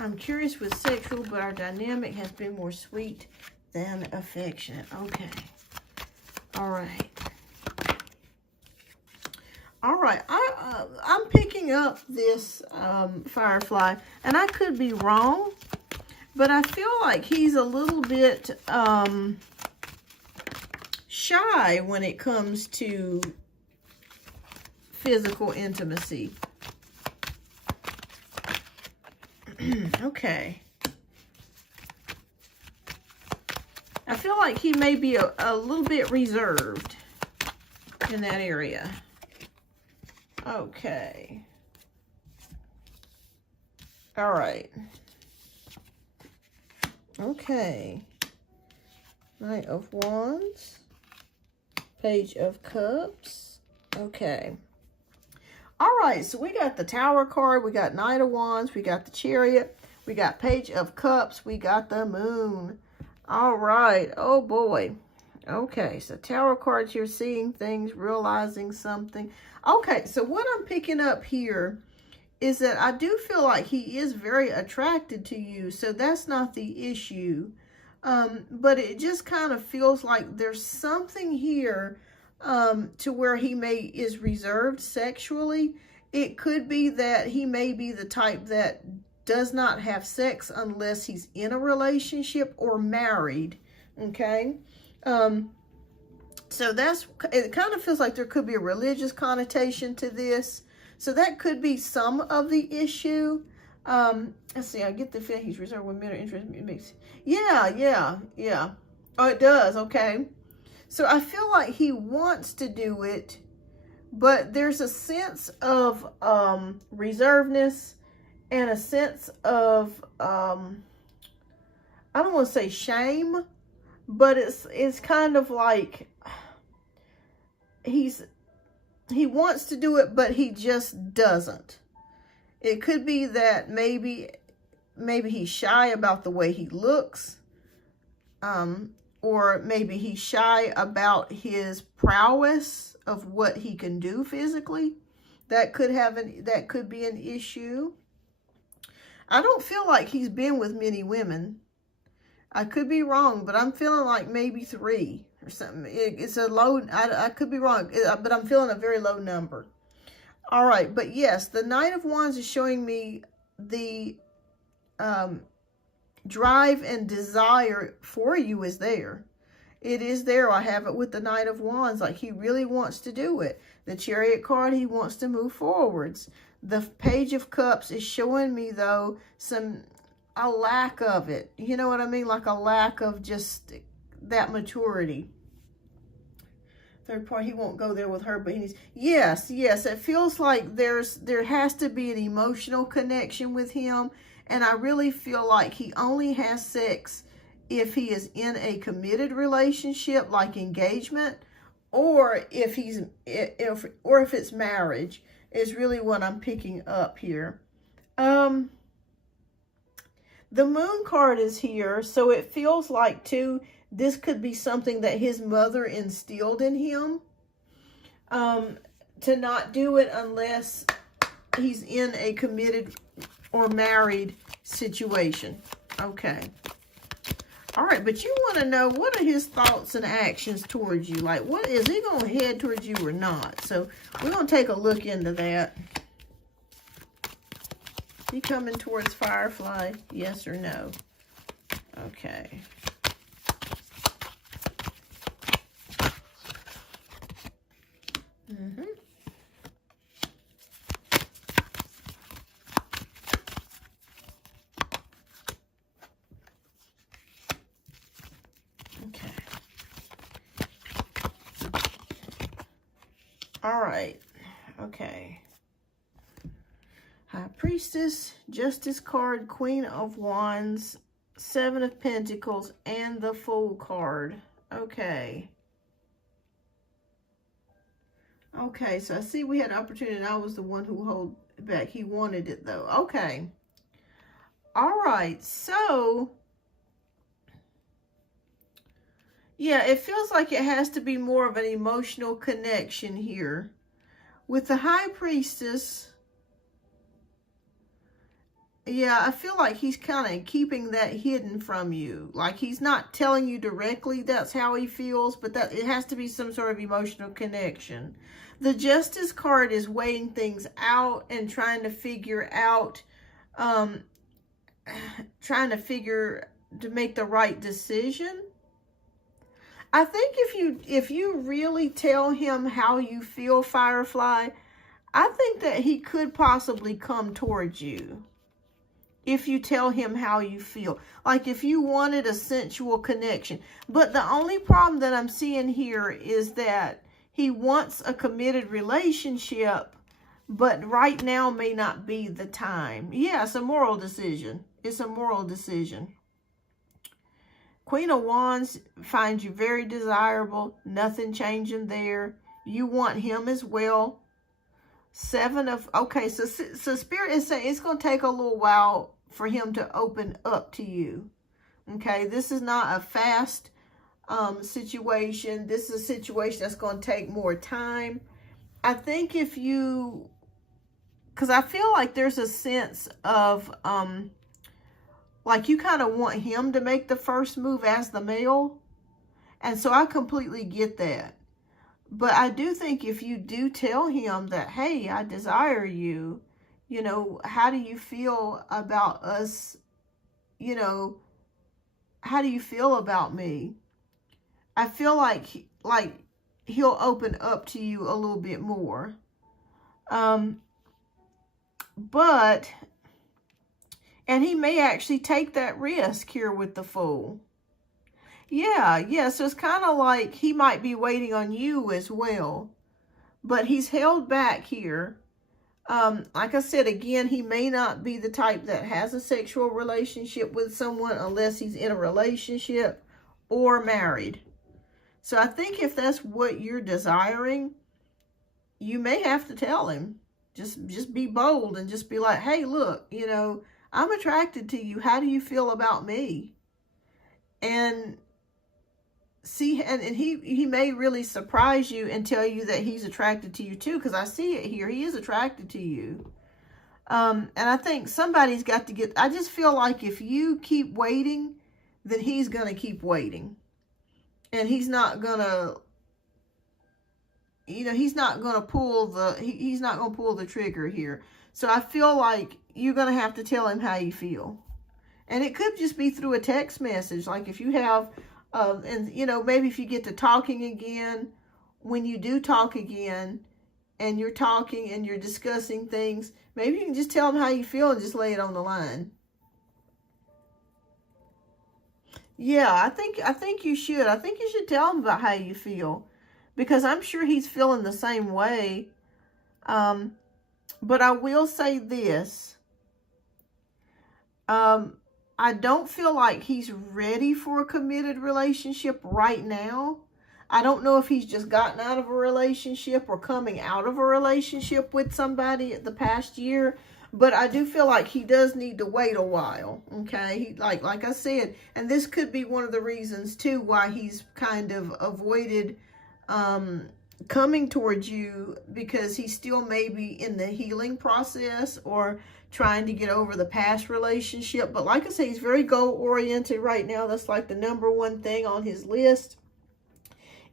I'm curious with sexual, but our dynamic has been more sweet than affectionate. Okay. All right. All right. I'm picking up this Firefly, and I could be wrong, but I feel like he's a little bit shy when it comes to physical intimacy. Okay. I feel like he may be a little bit reserved in that area. Okay. All right. Okay. Knight of Wands. Page of Cups. Okay. All right, so we got the Tower card, we got Knight of Wands, we got the Chariot, we got Page of Cups, we got the Moon. All right, oh boy. Okay, so Tower cards, you're seeing things, realizing something. Okay, so what I'm picking up here is that I do feel like he is very attracted to you, so that's not the issue. But it just kind of feels like there's something here to where he is reserved sexually. It could be that he may be the type that does not have sex unless he's in a relationship or married. Okay. So it kind of feels like there could be a religious connotation to this. So that could be some of the issue. Let's see, I get the feeling he's reserved when men are interested in mixed. Yeah. Oh, it does. Okay. So I feel like he wants to do it, but there's a sense of reservedness and a sense of, I don't want to say shame, but it's kind of like he wants to do it, but he just doesn't. It could be that maybe he's shy about the way he looks, or maybe he's shy about his prowess of what he can do physically. That could be an issue. I don't feel like he's been with many women. I could be wrong, but I'm feeling like maybe 3 or something. It's a low, I could be wrong, but I'm feeling a very low number. All right, but yes, the Knight of Wands is showing me the drive and desire for you is there. It is there. I have it with the Knight of Wands. Like, he really wants to do it. The Chariot card, he wants to move forwards. The Page of Cups is showing me, though, a lack of it. You know what I mean? Like a lack of just that maturity. Third part, he won't go there with her, but he needs... Yes. It feels like there has to be an emotional connection with him. And I really feel like he only has sex if he is in a committed relationship, like engagement, or if it's marriage, is really what I'm picking up here. The Moon card is here, so it feels like, too, this could be something that his mother instilled in him, to not do it unless he's in a committed or married situation. Okay. All right, but you want to know, what are his thoughts and actions towards you? Like, what is he going to head towards you or not? So we're going to take a look into that. He coming towards Firefly? Yes or no? Okay. Okay. All right. Okay. High Priestess, Justice card, Queen of Wands, 7 of Pentacles, and the Fool card. Okay. Okay, so I see we had opportunity and I was the one who held back. He wanted it though. Okay. All right, so yeah, it feels like it has to be more of an emotional connection here. With the High Priestess, yeah, I feel like he's kind of keeping that hidden from you. Like he's not telling you directly that's how he feels, but that it has to be some sort of emotional connection. The Justice card is weighing things out and trying to figure out, to make the right decision. I think if you really tell him how you feel, Firefly, I think that he could possibly come towards you. If you tell him how you feel, like if you wanted a sensual connection. But the only problem that I'm seeing here is that he wants a committed relationship, but right now may not be the time. Yeah, it's a moral decision. It's a moral decision. Queen of Wands finds you very desirable. Nothing changing there. You want him as well. Okay, so Spirit is saying it's going to take a little while for him to open up to you. Okay, this is not a fast situation. This is a situation that's going to take more time. I think because I feel like there's a sense of, like you kind of want him to make the first move as the male. And so I completely get that. But I do think if you do tell him that, hey, I desire you, you know, how do you feel about us? You know, how do you feel about me? I feel like he'll open up to you a little bit more. And he may actually take that risk here with the Fool. Yeah, so it's kind of like he might be waiting on you as well. But he's held back here. Like I said, again, he may not be the type that has a sexual relationship with someone unless he's in a relationship or married. So I think if that's what you're desiring, you may have to tell him. Just be bold and just be like, hey, look, you know, I'm attracted to you. How do you feel about me? And see, and he may really surprise you and tell you that he's attracted to you too, because I see it here. He is attracted to you. And I think somebody's got to get, I just feel like if you keep waiting, then he's going to keep waiting. And he's not going to, you know, he's not going to pull the trigger here. So I feel like you're going to have to tell him how you feel. And it could just be through a text message. Like if you have, and you know, maybe if you get to talking again, when you do talk again and you're talking and you're discussing things, maybe you can just tell him how you feel and just lay it on the line. Yeah, I think you should. I think you should tell him about how you feel, because I'm sure he's feeling the same way. But I will say this. I don't feel like he's ready for a committed relationship right now. I don't know if he's just gotten out of a relationship or coming out of a relationship with somebody the past year. But I do feel like he does need to wait a while, okay? He, like I said, and this could be one of the reasons, too, why he's kind of avoided coming towards you, because he still may be in the healing process or trying to get over the past relationship. But like I say, he's very goal-oriented right now. That's like the #1 thing on his list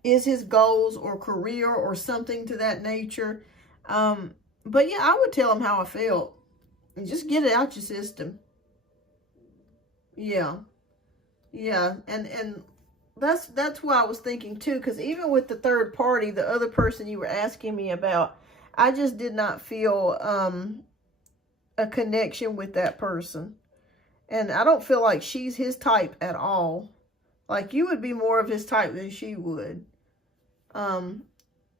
is his goals or career or something to that nature. But yeah, I would tell him how I felt. And just get it out your system. Yeah. And that's what I was thinking too. Because even with the third party, the other person you were asking me about, I just did not feel a connection with that person. And I don't feel like she's his type at all. Like you would be more of his type than she would.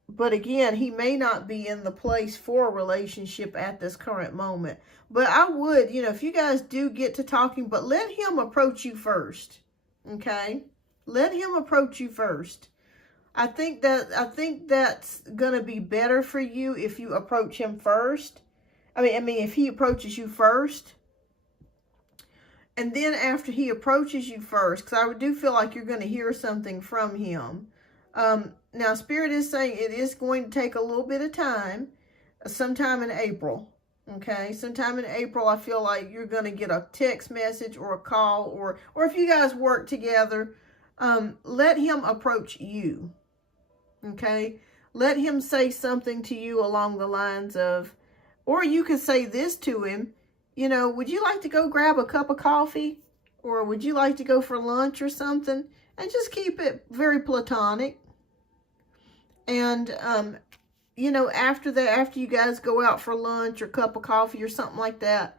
But again, he may not be in the place for a relationship at this current moment. But I would, you know, if you guys do get to talking, but let him approach you first. Okay? Let him approach you first. I think that's gonna be better for you if you approach him first. I mean, if he approaches you first. And then after he approaches you first, because I do feel like you're going to hear something from him. Now, Spirit is saying it is going to take a little bit of time, sometime in April. Okay, sometime in April, I feel like you're going to get a text message or a call, or if you guys work together, let him approach you. Okay, let him say something to you along the lines of, or you could say this to him. You know, would you like to go grab a cup of coffee? Or would you like to go for lunch or something? And just keep it very platonic. And, you know, after you guys go out for lunch or cup of coffee or something like that,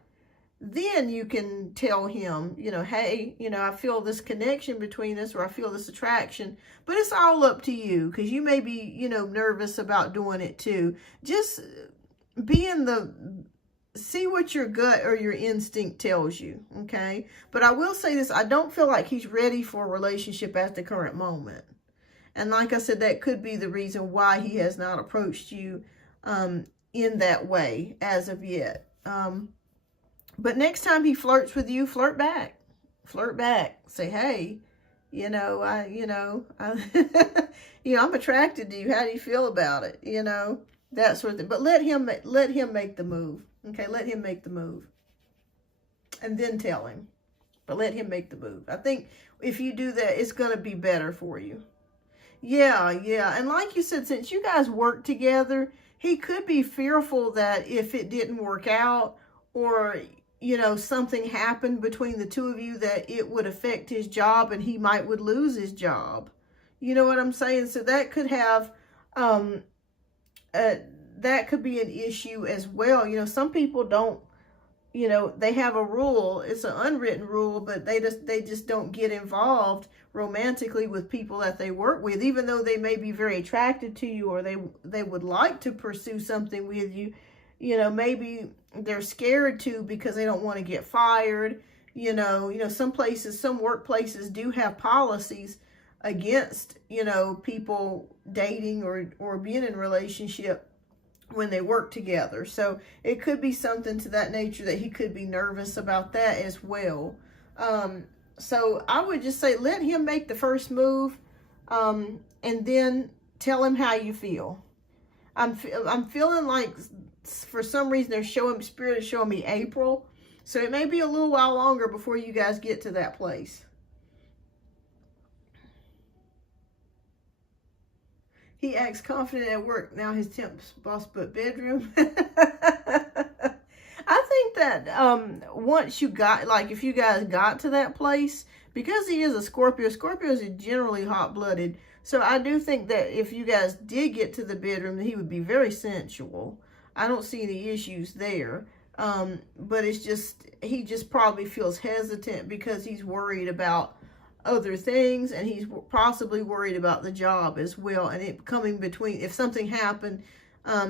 then you can tell him, you know, hey, you know, I feel this connection between us, or I feel this attraction. But it's all up to you, because you may be, you know, nervous about doing it too. Just be in see what your gut or your instinct tells you, okay? But I will say this, I don't feel like he's ready for a relationship at the current moment. And like I said, that could be the reason why he has not approached you in that way as of yet. But next time he flirts with you, flirt back. Flirt back. Say, hey, you know, I'm attracted to you. How do you feel about it? You know, that sort of thing. But let him make the move. Okay, let him make the move. And then tell him. But let him make the move. I think if you do that, it's going to be better for you. Yeah. And like you said, since you guys work together, he could be fearful that if it didn't work out, or, you know, something happened between the two of you, that it would affect his job and he would lose his job. You know what I'm saying? So that could have, that could be an issue as well. You know, some people don't, you know, they have a rule. It's an unwritten rule, but they just don't get involved romantically with people that they work with, even though they may be very attracted to you, or they would like to pursue something with you. You know, maybe they're scared to, because they don't want to get fired. You know, some workplaces do have policies against, you know, people dating or being in a relationship when they work together. So it could be something to that nature, that he could be nervous about that as well. So I would just say, let him make the first move, and then tell him how you feel. I'm feeling like, for some reason, Spirit is showing me April. So it may be a little while longer before you guys get to that place. He acts confident at work. Now his temp boss put bedroom. I think that once you got, like, if you guys got to that place, because he is a Scorpio, Scorpios are generally hot-blooded. So I do think that if you guys did get to the bedroom, he would be very sensual. I don't see any issues there. But it's just, he just probably feels hesitant because he's worried about other things, and he's possibly worried about the job as well, and it coming between, if something happened,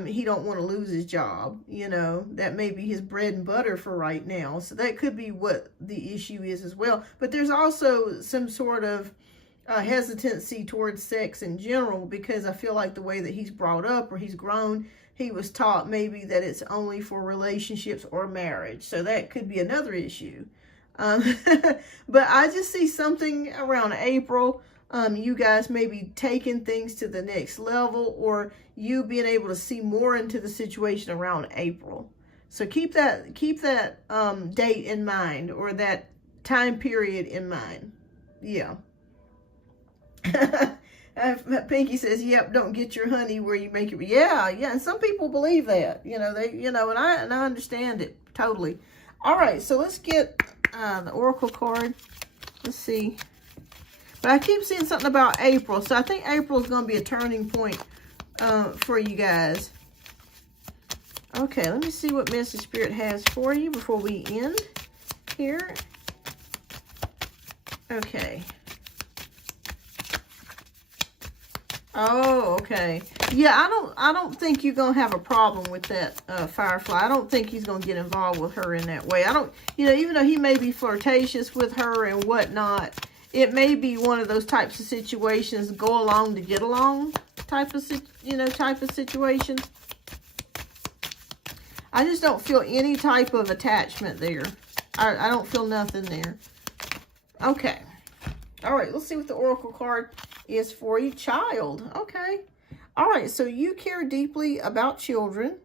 he don't want to lose his job. You know, that may be his bread and butter for right now, so that could be what the issue is as well. But there's also some sort of hesitancy towards sex in general, because I feel like the way that he's brought up, or he's grown, he was taught maybe that it's only for relationships or marriage, so that could be another issue. But I just see something around April, you guys maybe taking things to the next level, or you being able to see more into the situation around April. So keep that date in mind, or that time period in mind. Yeah. Pinky says, yep, don't get your honey where you make it. Yeah. And some people believe that, and I understand it totally. All right. So let's get the Oracle card. Let's see. But I keep seeing something about April. So I think April is going to be a turning point for you guys. Okay, let me see what message Spirit has for you before we end here. Okay. Oh, okay. Yeah, I don't think you're gonna have a problem with that, Firefly. I don't think he's gonna get involved with her in that way. I don't, even though he may be flirtatious with her and whatnot, it may be one of those types of situations, go along to get along type of, type of situations. I just don't feel any type of attachment there. I don't feel nothing there. Okay. All right, let's see what the Oracle card is for you. Child. Okay. All right, so you care deeply about children,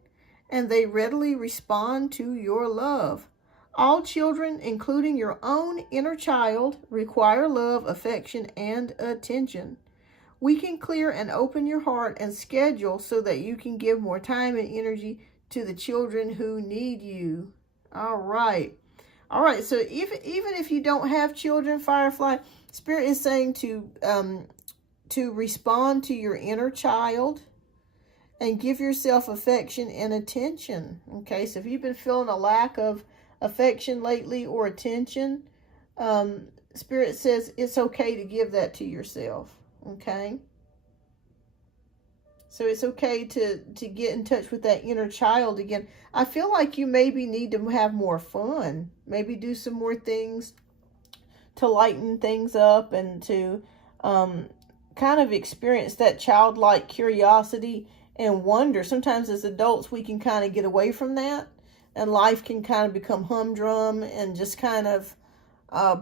and they readily respond to your love. All children, including your own inner child, require love, affection, and attention. We can clear and open your heart and schedule so that you can give more time and energy to the children who need you. All right. All right, so even if you don't have children, Firefly, Spirit is saying to respond to your inner child and give yourself affection and attention. Okay, so if you've been feeling a lack of affection lately or attention, Spirit says it's okay to give that to yourself. Okay, so it's okay to get in touch with that inner child again. I feel like you maybe need to have more fun, maybe do some more things to lighten things up and to kind of experience that childlike curiosity and wonder. Sometimes as adults we can kind of get away from that, and life can kind of become humdrum and just kind of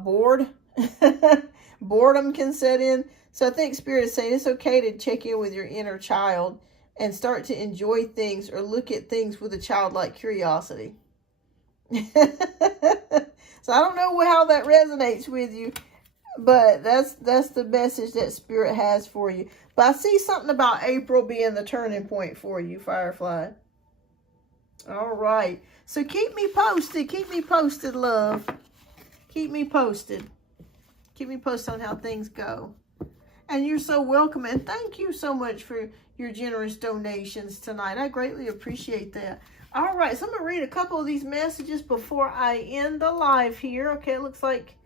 bored. Boredom can set in. So I think Spirit is saying it's okay to check in with your inner child and start to enjoy things or look at things with a childlike curiosity. So I don't know how that resonates with you, but that's the message that Spirit has for you. But I see something about April being the turning point for you, Firefly. All right. So keep me posted. Keep me posted, love. Keep me posted. Keep me posted on how things go. And you're so welcome. And thank you so much for your generous donations tonight. I greatly appreciate that. All right. So I'm going to read a couple of these messages before I end the live here. Okay. It looks like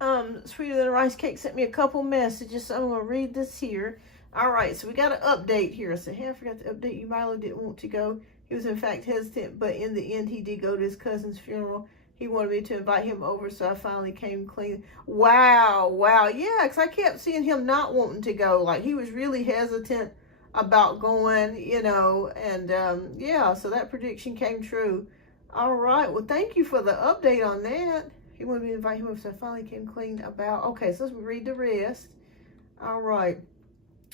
Sweeter Than a Rice Cake sent me a couple messages. So I'm going to read this here. All right. So we got an update here. So, hey, I forgot to update you. Milo didn't want to go. He was in fact hesitant, but in the end, he did go to his cousin's funeral. He wanted me to invite him over, so I finally came clean. Wow, wow. Yeah, because I kept seeing him not wanting to go. Like, he was really hesitant about going, and yeah, so that prediction came true. All right, well, thank you for the update on that. He wanted me to invite him over, so I finally came clean about. Okay, so let's read the rest. All right.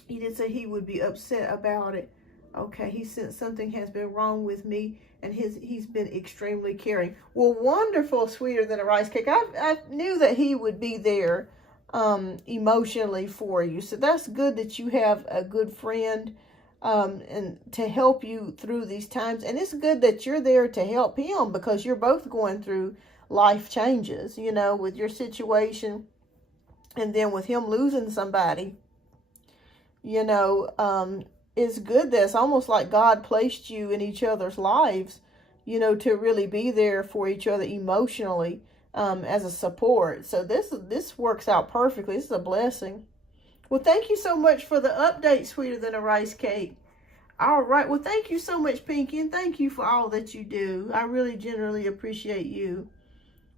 He did say he would be upset about it. Okay, he said something has been wrong with me, and he's been extremely caring. Well, wonderful, Sweeter Than a Rice Cake. I knew that he would be there emotionally for you. So that's good that you have a good friend and to help you through these times. And it's good that you're there to help him because you're both going through life changes, with your situation and then with him losing somebody, it's good that it's almost like God placed you in each other's lives, to really be there for each other emotionally as a support. So this works out perfectly. This is a blessing. Well, thank you so much for the update, Sweeter Than a Rice Cake. All right. Well, thank you so much, Pinky, and thank you for all that you do. I really genuinely appreciate you.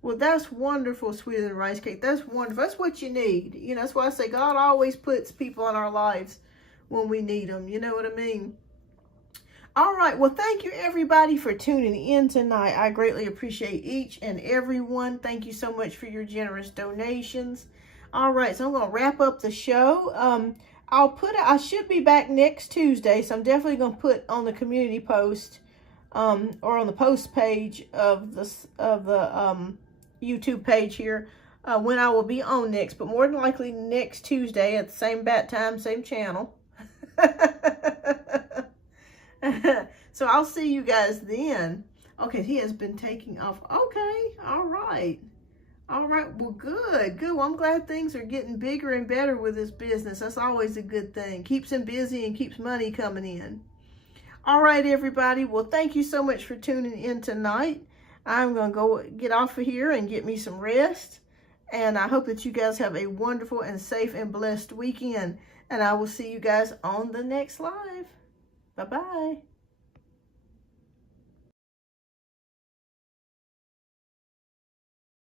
Well, that's wonderful, Sweeter Than a Rice Cake. That's wonderful. That's what you need. That's why I say God always puts people in our lives when we need them. You know what I mean? All right. Well, thank you, everybody, for tuning in tonight. I greatly appreciate each and every one. Thank you so much for your generous donations. All right. So I'm going to wrap up the show. I should be back next Tuesday. So I'm definitely going to put on the community post or on the post page of the YouTube page here when I will be on next. But more than likely next Tuesday at the same bat time, same channel. So I'll see you guys then. Okay, he has been taking off. Okay, all right. Well, good. Well, I'm glad things are getting bigger and better with this business. That's always a good thing. Keeps him busy and keeps money coming in. All right, everybody. Well, thank you so much for tuning in tonight. I'm going to go get off of here and get me some rest. And I hope that you guys have a wonderful and safe and blessed weekend. And I will see you guys on the next live. Bye-bye.